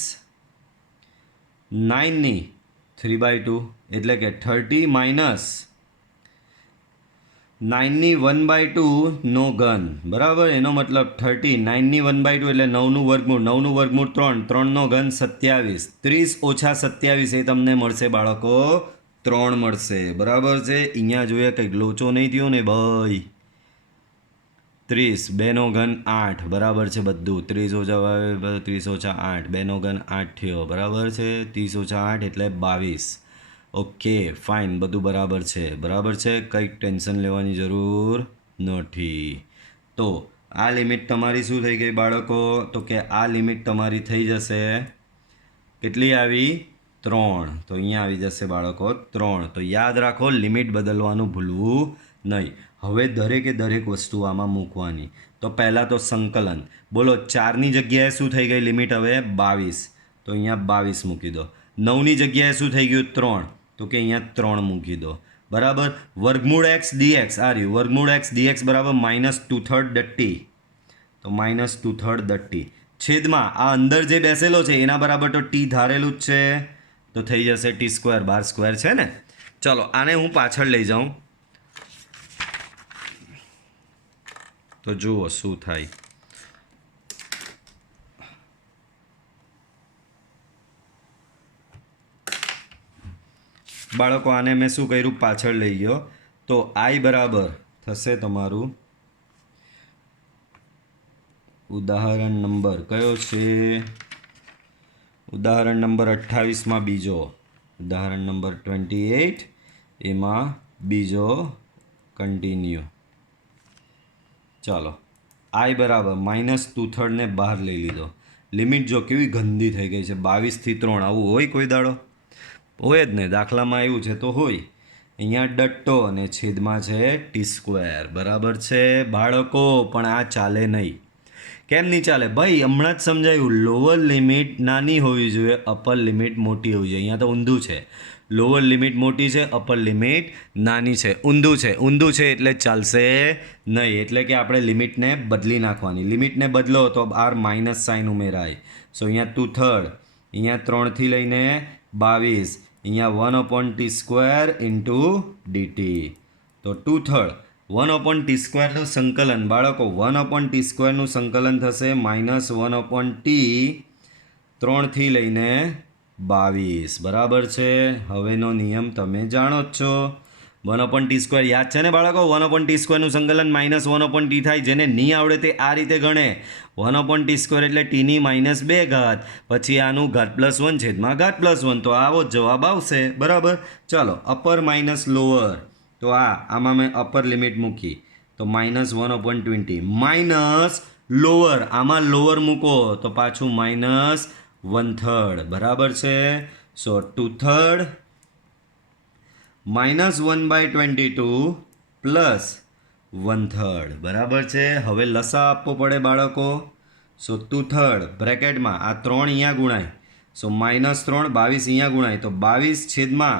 9ની 3/2 એટલે કે 30 માઇનસ 9ની 1/2 નો ઘન. બરાબર. એનો મતલબ 30, 9ની 1/2 એટલે 9નું વર્ગમૂળ, 9નું વર્ગમૂળ 3, 3નો ઘન 27. 30 ઓછા 27 એ તમને મળશે બાળકો 3 મળશે. બરાબર છે. અહીંયા જોઈએ કંઈક લોચો નહીં થયો ને ભાઈ. 30, 2નો ઘન 8. બરાબર છે બધું. 30 ઓછા 30 ઓછા 8, 2નો ઘન 8 થયો. બરાબર છે. 30 ઓછા 8 એટલે 22. ઓકે ફાઇન, બધું બરાબર છે. બરાબર છે, કંઈક ટેન્શન લેવાની જરૂર નથી. તો આ લિમિટ તમારી શું થઈ ગઈ બાળકો? તો કે આ લિમિટ તમારી થઈ જશે કેટલી આવી? 3. તો અહીંયા આવી જશે બાળકો 3. તો યાદ રાખો, લિમિટ બદલવાનું ભૂલવું નહીં. હવે દરેકે દરેક વસ્તુ આમાં મૂકવાની. તો પહેલાં તો સંકલન. બોલો, 4ની જગ્યાએ શું થઈ ગઈ લિમિટ હવે? 22. તો અહીંયા 22 મૂકી દો. 9ની જગ્યાએ શું થઈ ગયું? 3. તો કે અહીંયા 3 મૂકી દો. બરાબર. વર્ગમૂળ એક્સ ડીએક્સ આ રહ્યું. વર્ગમૂળ એક્સ ડીએક્સ બરાબર -2/3 dt. તો -2/3 dt છેદમાં આ અંદર જે બેસેલો છે એના બરાબર તો ટી ધારેલું જ છે. તો થઈ જશે t². બાર સ્ક્વેર છે ને. ચલો આને હું પાછળ લઈ જાઉં તો જુઓ શું થાય. બાળકો આને મેં શું કર્યું? પાછળ લઈ ગયો. તો આઈ બરાબર થશે તમારું ઉદાહરણ નંબર કયો છે? ઉદાહરણ નંબર 28માં બીજો. ઉદાહરણ નંબર 28 એમાં બીજો કન્ટિન્યુ. ચાલો, આઈ બરાબર -2/3 ને બહાર લઈ લીધો. લિમિટ જો કેવી ગંદી થઈ ગઈ છે. 22થી 3 આવું હોય કોઈ દાડો? હોય જ ને. દાખલામાં આવ્યું છે તો હોય. અહીંયા ડટ્ટો અને છેદમાં છે t². બરાબર છે બાળકો. પણ આ ચાલે નહીં. કેમ નહીં ચાલે ભાઈ? હમણાં જ સમજાયું. લોઅર લિમિટ નાની હોવી જોઈએ, અપર લિમિટ મોટી હોવી જોઈએ. અહીંયા તો ઊંધું છે. લોઅર લિમિટ મોટી છે, અપર લિમિટ નાની છે. ઊંધું છે. ઊંધું છે એટલે ચાલશે નહીં. એટલે કે આપણે લિમિટને બદલી નાખવાની. લિમિટને બદલો તો બાર માઇનસ સાઇન ઉમેરાય. સો અહીંયા 2/3, અહીંયા 3થી લઈને 22, અહીંયા 1/t² dt. તો 2/3 1/t² સંકલન બાળકો 1/t² સંકલન થશે -1/t 3 લઈને 22 બરાબર છે. હવેનો નિયમ તમે જાણો જ છો. 1/t² યાદ છે ને બાળકો? 1/t² સંકલન -1/t થાય. જેને નહીં આવડે તે આ રીતે ગણે. 1/t² એટલે t² -2 ઘાત, પછી આનું ઘાત +1 છેદમાં ઘાત +1. તો આવો જવાબ આવશે. બરાબર. ચાલો, અપર માઇનસ લોઅર. તો આમાં મેં અપર લિમિટ મૂકી તો -1/20 માઇનસ લોઅર, આમાં લોઅર મૂકો તો પાછું -1/3 બરાબર છે. સો 2/3 -1/22 પ્લસ 1/3 બરાબર છે. હવે લસા આપવો પડે બાળકો. સો 2/3 બ્રેકેટમાં આ 3 અહીંયા ગુણાય, સો -3 22 અહીંયા ગુણાય તો 22 છેદમાં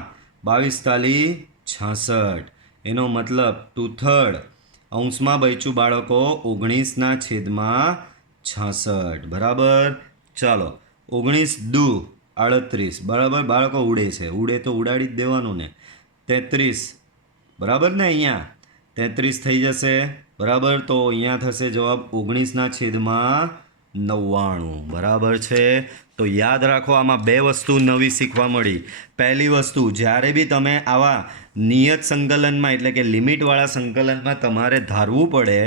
22 તાલી 66. એનો મતલબ 2/3 અંશમાં બચ્યું બાળકો 19/66 બરાબર. ચાલો, 19 દુ 38 બરાબર. બાળકો ઉડે છે, ઉડે તો ઉડાડી જ દેવાનું ને. 33 બરાબર ને, અહીંયા 33 થઈ જશે બરાબર. તો અહીંયા થશે જવાબ 19/99 બરાબર છે. તો યાદ રાખો, આમાં બે વસ્તુ નવી શીખવા મળી. પહેલી વસ્તુ, જ્યારે બી તમે આવા નિયત સંકલનમાં એટલે કે લિમિટવાળા સંકલનમાં તમારે ધારવું પડે,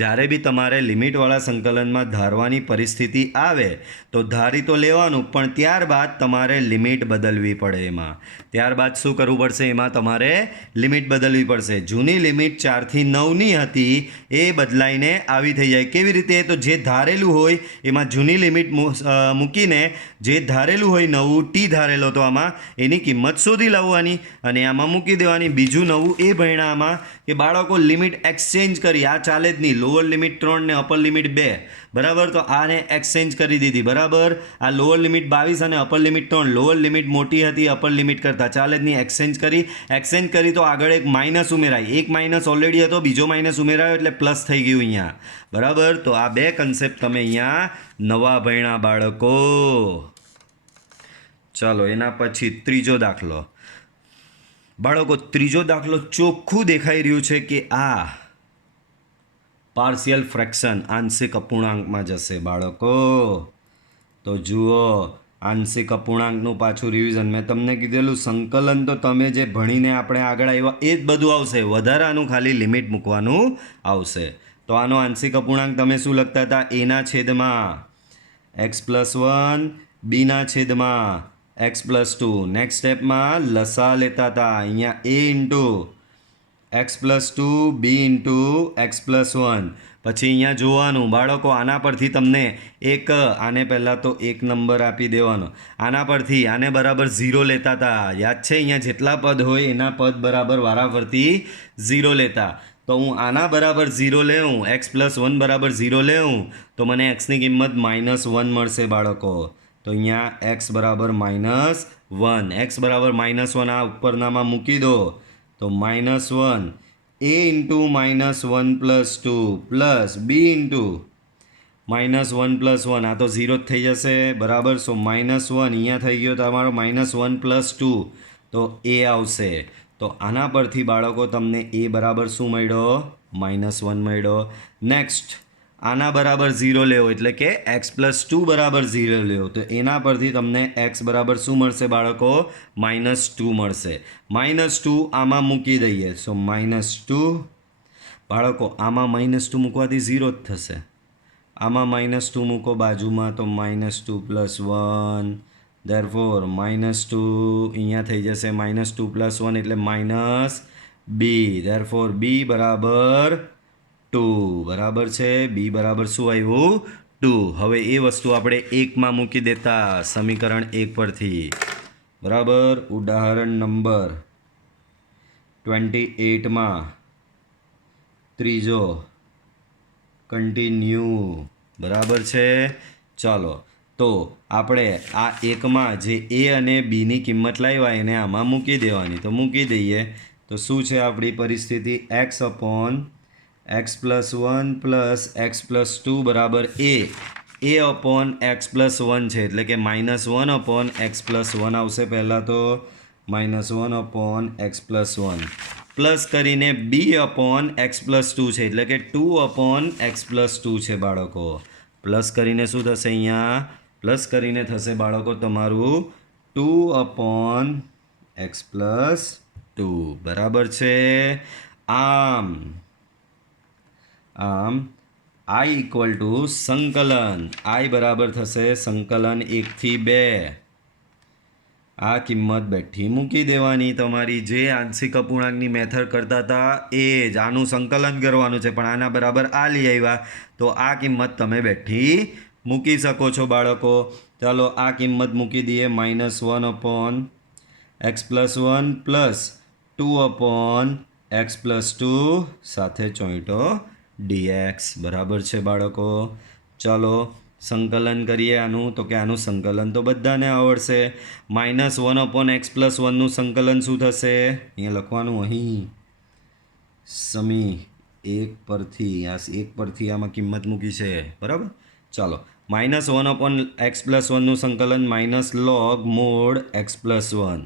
જ્યારે બી તમારે લિમિટવાળા સંકલનમાં ધારવાની પરિસ્થિતિ આવે તો ધારી તો લેવાનું, પણ ત્યારબાદ તમારે લિમિટ બદલવી પડે. એમાં ત્યારબાદ શું કરવું પડશે? એમાં તમારે લિમિટ બદલવી પડશે. જૂની લિમિટ 4 થી 9ની હતી એ બદલાઈને આવી થઈ જાય. કેવી રીતે? તો જે ધારેલું હોય એમાં જૂની લિમિટ મૂકીને જે ધારેલું હોય નવું ટી ધારેલો તો આમાં એની કિંમત શોધી લાવવાની અને આમાં મૂકી દેવાની. બીજું નવું એ ભણ્યા આમાં કે બાળકો લિમિટ એક્સચેન્જ કરી. આ ચાલે જ નહીં. લોઅર લિમિટ 3 ને અપર લિમિટ 2 બરાબર. તો આને એક્સચેન્જ કરી દીધી બરાબર. આ લોઅર લિમિટ 22 અને અપર લિમિટ 3. લોઅર લિમિટ મોટી હતી અપર લિમિટ કરતાં, ચાલે જ નહીં. એક્સચેન્જ કરી તો આગળ એક માઇનસ ઉમેરાય. એક માઇનસ ઓલરેડી હતો, બીજો માઇનસ ઉમેરાયો એટલે પ્લસ થઈ ગયું અહીંયા બરાબર. તો આ બે કન્સેપ્ટ તમે અહીંયા નવા ભણ્યા બાળકો. ચાલો, એના પછી ત્રીજો દાખલો બાળકો. ત્રીજો દાખલો ચોખ્ખું દેખાઈ રહ્યું છે કે આ પાર્શિયલ ફ્રેક્શન આંશિક અપૂર્ણાંકમાં જશે બાળકો. તો જુઓ, આંશિક અપૂર્ણાંકનું પાછું રિવિઝન. મેં તમને કીધેલું સંકલન તો તમે જે ભણીને આપણે આગળ આવ્યા એ જ બધું આવશે, વધારાનું ખાલી લિમિટ મૂકવાનું આવશે. તો આનો આંશિક અપૂર્ણાંક તમે શું લખતા હતા? એના છેદમાં x+1, બીના છેદમાં x+2. નેક્સ્ટ સ્ટેપમાં લસા લેતા હતા. અહીંયા a into x+2 b into x+1. પછી અહીંયા જોવાનું બાળકો, આના પરથી તમને આને પહેલાં તો 1 નંબર આપી દેવાનો. આના પરથી આને બરાબર 0 લેતા હતા. યાદ છે? અહીંયા જેટલા પદ હોય એના પદ બરાબર વારાફરતી 0 લેતા. તો હું આના બરાબર 0 લેવું, x+1 બરાબર 0 લેવું તો મને xની કિંમત -1 મળશે બાળકો. તો અહીંયા x બરાબર -1. x બરાબર -1 આ ઉપરનામાં મૂકી દો તો -1 a into -1+2 plus b into -1+1. આ તો 0 જ થઈ જશે બરાબર. સો -1 અહીંયા થઈ ગયો તમારો -1+2 તો a આવશે. તો આના પરથી બાળકો તમને a બરાબર શું મળ્યો? -1 મળ્યો. નેક્સ્ટ, આના બરાબર 0 લેવો એટલે કે x+2 બરાબર 0 લેવો તો એના પરથી તમને x બરાબર શું મળશે બાળકો? -2 મળશે. -2 આમાં મૂકી દઈએ. સો -2 બાળકો, આમાં -2 મૂકવાથી 0 જ થશે. આમાં -2 મૂકો બાજુમાં તો -2+1. ધેરફોર -2 અહીંયા થઈ જશે -2+1 એટલે -b. ધેરફોર b બરાબર 2 બરાબર છે. b બરાબર શું આવ્યું? 2. હવે એ વસ્તુ આપણે 1માં મૂકી દેતા સમીકરણ 1 પરથી બરાબર. ઉદાહરણ નંબર 28માં ત્રીજો કન્ટિન્યુ બરાબર છે. ચાલો, તો આપણે આ એકમાં જે a અને bની કિંમત લાવ્યા એને આમાં મૂકી દેવાની. તો મૂકી દઈએ તો શું છે આપણી પરિસ્થિતિ? x/x+1 પ્લસ x+2 બરાબર a upon x+1 છે એટલે કે -1 upon x+1 આવશે. પહેલાં તો -1 upon x+1 પ્લસ કરીને b/x+2 છે એટલે કે 2/x+2 છે બાળકો. પ્લસ કરીને શું થશે અહીંયા? પ્લસ કરીને થશે બાળકો તમારું 2/x+2. બરાબર છે. આમ i = સંકલન i બરાબર થશે સંકલન 1 થી 2. આ કિંમત બેઠી મૂકી દેવાની તમારી. જે આંશિક અપૂર્ણાંકની મેથડ કરતા હતા એ જ. આનું સંકલન કરવાનું છે પણ આના બરાબર આ લઈ આવ્યા તો આ કિંમત તમે બેઠી મૂકી શકો છો બાળકો. ચાલો આ કિંમત મૂકી દઈએ. -1/x+1 + 2/x+2 સાથે ચોઈટો dx. બરાબર છે બાળકો. ચાલો સંકલન કરીએ આનું. તો કે આનું સંકલન તો બધાને આવડશે. -1/x+1 નું સંકલન શું થશે? અહીંયા લખવાનું. અહીં સમી 1 પરથી આમાં કિંમત મૂકી છે. બરાબર. ચાલો -1/x+1 નું સંકલન -log mod x+1.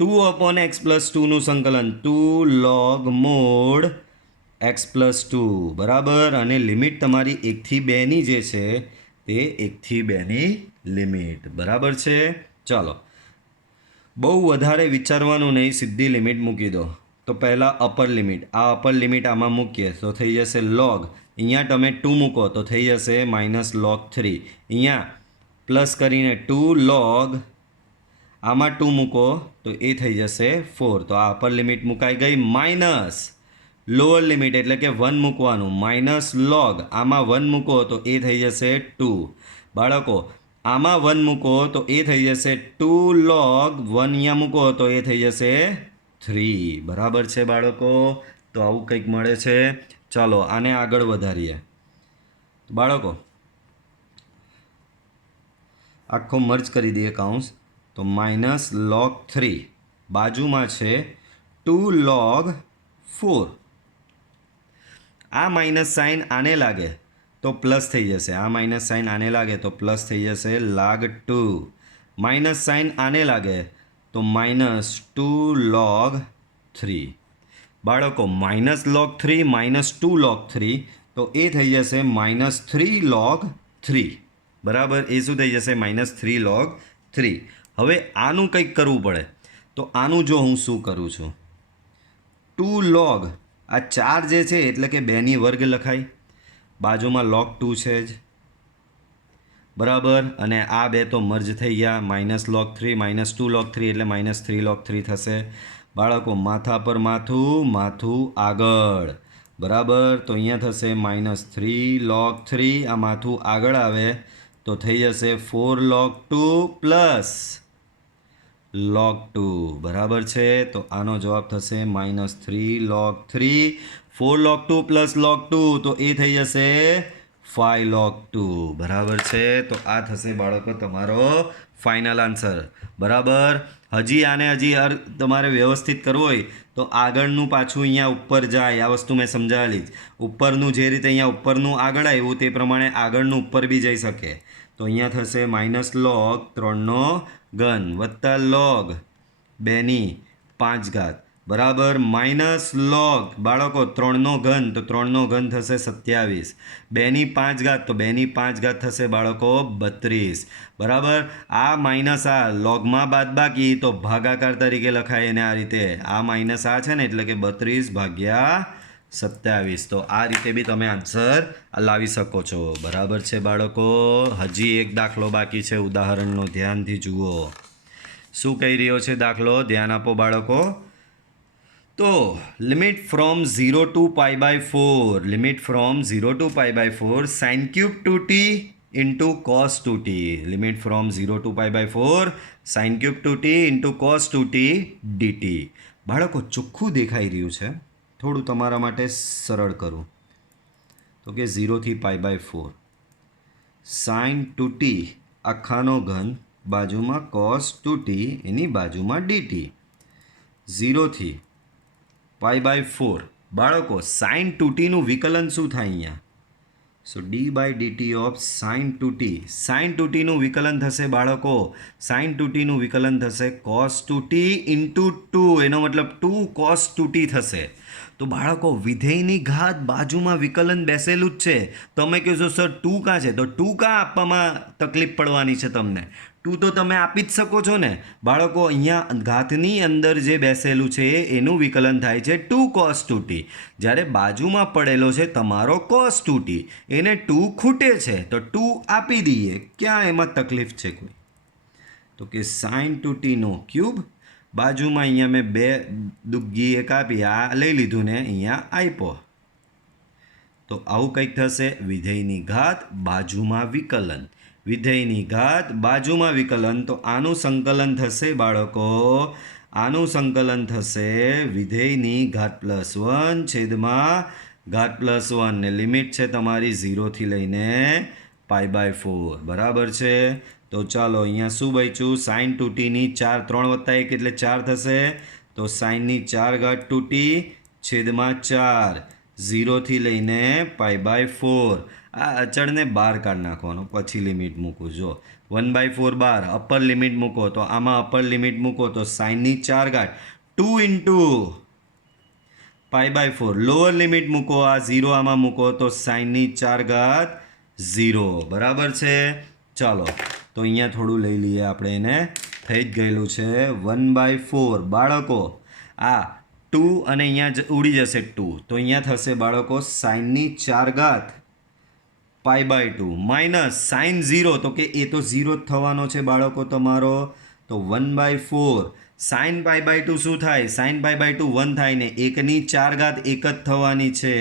2/x+2 નું સંકલન 2log mod x+2. બરાબર. અને લિમિટ તમારી 1 થી 2 ની જે છે તે 1 થી 2 ની લિમિટ. બરાબર છે. ચાલો બહુ વધારે વિચારવાનું નહીં, સીધી લિમિટ મૂકી દો. તો પહેલાં અપર લિમિટ, આ અપર લિમિટ આમાં મૂકીએ તો થઈ જશે log. અહીંયા તમે 2 મૂકો તો થઈ જશે -log3. અહીંયા પ્લસ કરીને 2log, આમાં 2 મૂકો તો એ થઈ જશે 4. તો આ અપર લિમિટ મુકાઈ ગઈ. માઇનસ લોઅર લિમિટ એટલે કે 1 મૂકવાનું. -log, આમાં 1 મૂકો તો એ થઈ જશે 2. બાળકો આમાં 1 મૂકો તો એ થઈ જશે 2log 1. અહીંયા મૂકો તો એ થઈ જશે 3. બરાબર છે બાળકો. તો આવું કંઈક મળે છે. ચાલો આને આગળ વધારીએ. બાળકો આખો મર્જ કરી દઈએ કૌંસ. તો -log3 બાજુમાં છે 2log 4. આ માઇનસ સાઇન આને લાગે તો પ્લસ થઈ જશે. આ માઇનસ સાઇન આને લાગે તો પ્લસ થઈ જશે log2. માઇનસ સાઇન આને લાગે તો -2log 3. બાળકો -log3 -2log3 તો એ થઈ જશે -3log 3. બરાબર. એ શું થઈ જશે? -3log 3. હવે આનું કંઈક કરવું પડે. તો આનું જો હું શું કરું છું, 2log, આ 4 જે છે એટલે કે 2 વર્ગ લખાય. બાજુમાં log2 છે જ. બરાબર. અને આ બે તો મર્જ થઈ ગયા. -log3 -2log3 એટલે -3log3 થશે. બાળકો માથા પર માથું, માથું આગળ. બરાબર. તો અહીંયા થશે -3log3. આ માથું આગળ આવે તો થઈ જશે 4log2 પ્લસ log2. બરાબર છે. તો આનો જવાબ થશે -3log3. 4log2 પ્લસ log2 તો એ થઈ જશે 5log2. બરાબર છે. તો આ થશે બાળકો તમારો ફાઇનલ આન્સર. બરાબર. હજી આને તમારે વ્યવસ્થિત કરવું હોય તો આગળનું પાછું અહીંયા ઉપર જાય. આ વસ્તુ મેં સમજાવેલી જ. ઉપરનું જે રીતે અહીંયા ઉપરનું આગળ આવ્યું તે પ્રમાણે આગળનું ઉપર બી જઈ શકે. તો અહીંયા થશે -log 3 વત્તા log 2 બરાબર -log બાળકો 3 તો 3 થશે 27. 2 તો 2 થશે બાળકો 32. બરાબર. આ માઇનસ આ લોગમાં બાદબાકી તો ભાગાકાર તરીકે લખાય એને આ રીતે. આ માઇનસ આ છે ને એટલે કે 32/27. તો આ રીતે બી તમે આન્સર લાવી શકો છો. બરાબર છે બાળકો. હજી એક દાખલો બાકી છે. ઉદાહરણનો ધ્યાનથી જુઓ. શું કહી રહ્યો છે દાખલો? ધ્યાન આપો બાળકો. તો limit from 0 to π/4, limit from 0 to π/4 sin cube 2t into cos 2t. Limit from 0 to π/4 sin cube 2t into cos 2t dt. બાળકો ચોખ્ખું દેખાઈ રહ્યું છે. થોડું તમારા માટે સરળ કરું તો કે 0 થી π/4 sin 2t આખાનો ઘન બાજુમાં cos 2t એની બાજુમાં dt. 0 થી π/4 બાળકો sin 2t નું વિકલન શું થાય? અહીંયા so D by DT of sine two T. Sine two ટીનું વિકલન થશે બાળકો, સાઇન ટુ ટીનું વિકલન થશે cos two T into two, એનો મતલબ 2 કોસ ટુ ટી થશે. તો બાળકો વિધેયની ઘાત બાજુમાં વિકલન બેસેલું જ છે. તમે કહેશો સર 2 કાં છે, તો 2 કાં આપવામાં તકલીફ પડવાની છે તમને? 2 તો તમે આપી જ શકો છો ને બાળકો. અહીંયા ઘાતની અંદર જે બેસેલું છે એનું વિકલન થાય છે 2 કોસ ટુ ટી. જ્યારે બાજુમાં પડેલો છે તમારો કોસ ટુ ટી, એને 2 ખૂટે છે તો 2 આપી દઈએ. ક્યાં એમાં તકલીફ છે કોઈ? તો કે સાઇન ટુ ટીનો ક્યુબ, બાજુમાં અહીંયા મેં 2 દુગ્ગી 1 આપી, આ લઈ લીધું ને અહીંયા આપ્યો. તો આવું કંઈક થશે. વિધેયની ઘાત બાજુમાં વિકલન, વિધેયની ઘાત બાજુમાં વિકલન. તો આનું સંકલન થશે બાળકો, આનું સંકલન થશે વિધેયની ઘાત +1 છેદમાં ઘાત +1 ને લિમિટ છે તમારી 0 લઈને π/4. બરાબર છે. તો ચાલો અહીંયા શું બચ્યું? સાઇન ટુ ટીની 4, 3 + 1 એટલે 4 થશે. તો સાઇનની 4 ઘાત ટુ ટી છેદમાં 4, 0 લઈને π/4. આ અચળને બહાર કાઢી નાખવાનો, પછી લિમિટ મૂકું. જો 1/4 બહાર, અપર લિમિટ મૂકો તો આમાં અપર લિમિટ મૂકો તો સાઇનની 4 ઘાત 2 ઇન્ટુ π/4. લોઅર લિમિટ મૂકો, આ 0 આમાં મૂકો તો સાઇનની 4 ઘાત 0. બરાબર છે. ચાલો તો અહીંયા થોડું લઈ લઈએ આપણે, એને થઈ જ ગયેલું છે 1/4. બાળકો આ 2 અને અહીંયા ઉડી જશે 2, તો અહીંયા થશે બાળકો સાઇનની 4 ઘાત π/2 માઇનસ સાઇન 0, તો કે એ તો 0 જ થવાનો છે બાળકો તમારો. તો 1/4 સાઇન π/2 શું થાય? સાઇન π/2 1 થાય ને 1ની 4 ઘાત 1 જ થવાની છે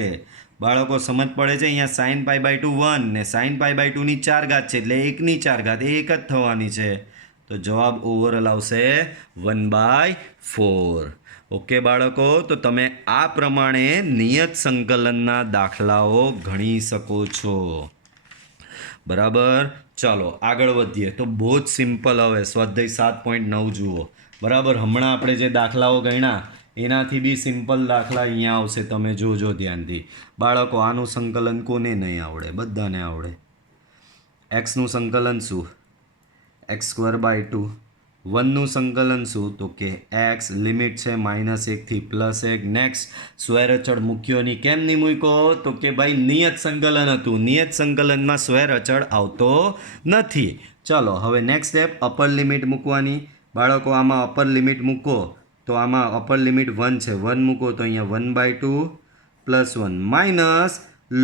બાળકો. સમજ પડે છે? અહીંયા સાઇન π/2 1 ને સાઇન π/2 ની 4 ઘાત છે એટલે 1ની 4 ઘાત એ 1 જ થવાની છે. તો જવાબ ઓવરઓલ આવશે 1/4. ઓકે બાળકો, તો તમે આ પ્રમાણે નિયત સંકલનના દાખલાઓ ગણી શકો છો. બરાબર. ચાલો આગળ વધીએ. તો બહુ જ સિમ્પલ. હવે સ્વાધ્યાય 7.9 જુઓ. બરાબર, હમણાં આપણે જે દાખલાઓ ગણ્યા એનાથી બી સિમ્પલ દાખલા અહીંયા આવશે. તમે જોજો ધ્યાનથી બાળકો. આનું સંકલન કોને નહીં આવડે? બધાને આવડે. એક્સનું સંકલન શું? x²/2. 1નું સંકલન શું? તો કે x, લિમિટ છે -1 થી +1. નેક્સ્ટ, સ્વેર અચળ મૂક્યો નહીં. કેમ નહીં મૂક્યો? તો કે ભાઈ નિયત સંકલન હતું, નિયત સંકલનમાં સ્વેર અચળ આવતો નથી. ચાલો હવે નેક્સ્ટ સ્ટેપ, અપર લિમિટ મૂકવાની બાળકો. આમાં અપર લિમિટ મૂકો તો આમાં અપર લિમિટ 1 છે, 1 મૂકો તો અહીંયા 1/2 +1 માઇનસ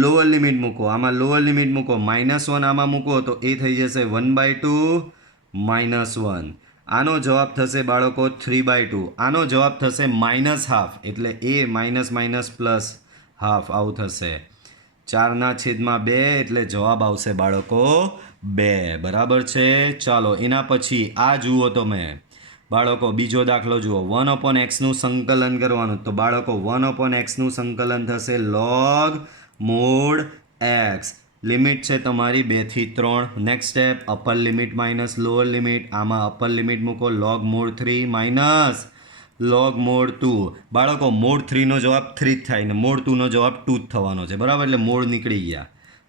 લોઅર લિમિટ મૂકો, આમાં લોઅર લિમિટ મૂકો -1 આમાં મૂકો તો એ થઈ જશે 1/2 -1. આનો જવાબ થશે બાળકો 3/2. આનો જવાબ થશે -½ એટલે એ -± +½ આવું થશે. 4/2 એટલે જવાબ આવશે બાળકો 2. બરાબર છે. ચાલો એના પછી આ જુઓ તમે બાળકો, બીજો દાખલો જુઓ. 1/x નું સંકલન કરવાનું. તો બાળકો 1/x નું સંકલન થશે log mod x. લિમિટ છે તમારી 2 થી 3. Next step, upper limit minus lower limit. આમાં અપર લિમિટ મૂકો log mod 3 minus log mod 2. બાળકો mod 3 નો જવાબ 3 જ થાય ને mod 2 નો જવાબ 2 જ થવાનો છે. બરાબર, એટલે મોડ નીકળી ગયા.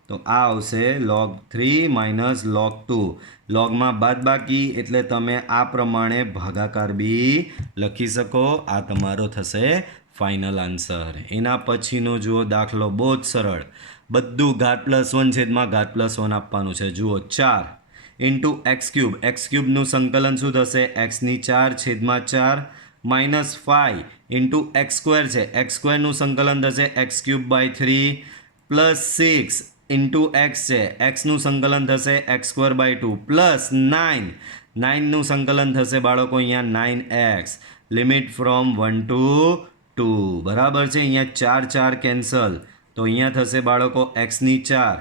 તો આ આવશે log 3 માઇનસ log 2. લોગમાં બાદબાકી એટલે તમે આ પ્રમાણે ભાગાકાર બી લખી શકો. આ તમારો થશે ફાઇનલ આન્સર. એના પછીનો જુઓ દાખલો, બહુ જ સરળ. બધું ઘાત +1 છેદમાં ઘાત +1 આપવાનું છે. જુઓ 4 ઇન્ટુ x³. x³ સંકલન શું થશે? x ની 4 છેદમાં 4 -5 ઇન્ટુ x² છે. x² સંકલન થશે x³/3 +6 ઇન્ટુ x છે. xનું સંકલન થશે x²/2 +9. 9નું સંકલન થશે બાળકો અહીંયા 9x. Limit from 1 to 2. બરાબર છે. અહીંયા 4 4 કેન્સલ તો અહીંયા થશે બાળકો x ની 4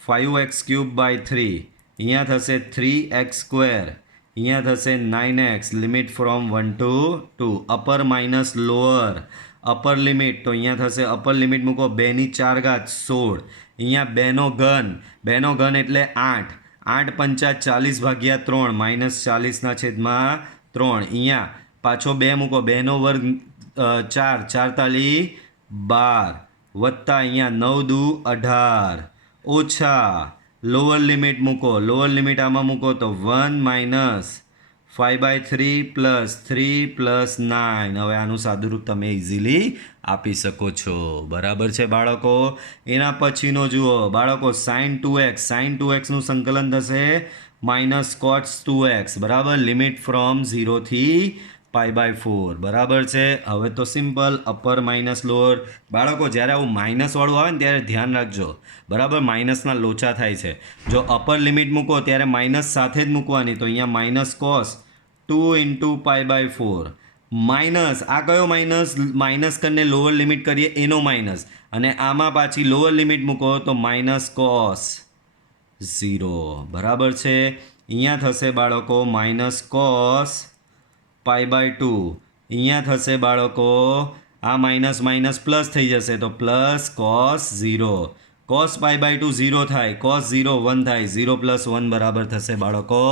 5x³/3. અહીંયા થશે 3x². અહીંયા થશે 9x. Limit from 1 to 2. Upper minus lower. Upper limit તો અહીંયા થશે અપર લિમિટ મૂકો 2ની 4 ઘાત 16. અહીંયા 2નો ઘન, 2નો ઘન એટલે 8. 8 પંચા 40/3 -40/3. અહીંયા પાછો 2 મૂકો, 2નો વર્ગ 4, 4 તાલી 12 વત્તા અહીંયા 9 દુ 18 ઓછા લોઅર લિમિટ મૂકો, લોઅર લિમિટ આમાં મૂકો તો 1 માઇનસ 5/3 પ્લસ 3 પ્લસ 9. હવે આનું સાદુરૂપ તમે ઇઝીલી આપી શકો છો. બરાબર છે બાળકો. એના પછીનો જુઓ બાળકો sin 2x, sin 2x નું સંકલન થશે માઇનસ cos 2x. બરાબર. લિમિટ ફ્રોમ 0 થી π/4. બરાબર છે. હવે તો સિમ્પલ અપર માઇનસ લોઅર. બાળકો જ્યારે આવું માઇનસવાળું આવે ને ત્યારે ધ્યાન રાખજો. બરાબર. માઇનસના લોચા થાય છે. જો અપર લિમિટ મૂકો ત્યારે માઇનસ સાથે જ મૂકવાની. તો અહીંયા માઇનસ કોસ 2 ઇન્ટુ π/4 માઇનસ આ કયો માઇનસ, માઇનસ કરીને લોઅર લિમિટ કરીએ એનો માઇનસ, અને આમાં પાછી લોઅર લિમિટ મૂકો તો માઇનસ કોસ 0. બરાબર છે. અહીંયા થશે બાળકો માઇનસ કોસ π/2. અહીંયા થશે બાળકો આ માઇનસ માઇનસ પ્લસ થઈ જશે તો પ્લસ કોસ 0. કોસ π/2 0 થાય, કોસ 0 1 થાય, 0 પ્લસ 1 બરાબર થશે બાળકો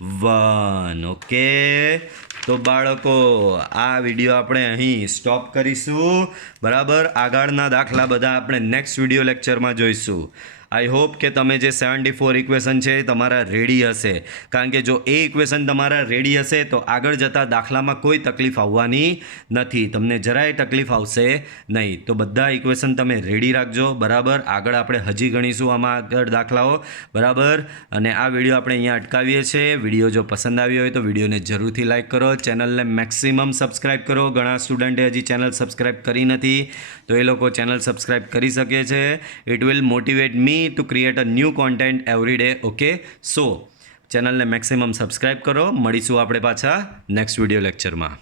1. ઓકે. તો બાળકો આ વિડીયો આપણે અહીં સ્ટોપ કરીશું. બરાબર. આગળના દાખલા બધા આપણે નેક્સ્ટ વિડીયો લેક્ચરમાં જોઈશું. આઈ હોપ કે તમે જે 74 ઇક્વેશન છે એ તમારા રેડી હશે, કારણ કે જો એ ઇક્વેશન તમારા રેડી હશે તો આગળ જતાં દાખલામાં કોઈ તકલીફ આવવાની નથી, તમને જરાય તકલીફ આવશે નહીં. તો બધા ઇક્વેશન તમે રેડી રાખજો. બરાબર. આગળ આપણે હજી ગણીશું આમાં આગળ દાખલાઓ. બરાબર. અને આ વિડીયો આપણે અહીંયા અટકાવીએ છીએ. વિડીયો જો પસંદ આવ્યો હોય તો વિડીયોને જરૂરથી લાઇક કરો, ચેનલને મેક્સિમમ સબસ્ક્રાઈબ કરો. ઘણા સ્ટુડન્ટે હજી ચેનલ સબસ્ક્રાઈબ કરી નથી, તો એ લોકો ચેનલ સબસ્ક્રાઈબ કરી શકે છે. It will motivate me to create a new content every day. Okay, so ચેનલને મેક્સિમમ સબસ્ક્રાઈબ કરો. મળીશું આપણે પાછા નેક્સ્ટ વિડીયો લેક્ચરમાં.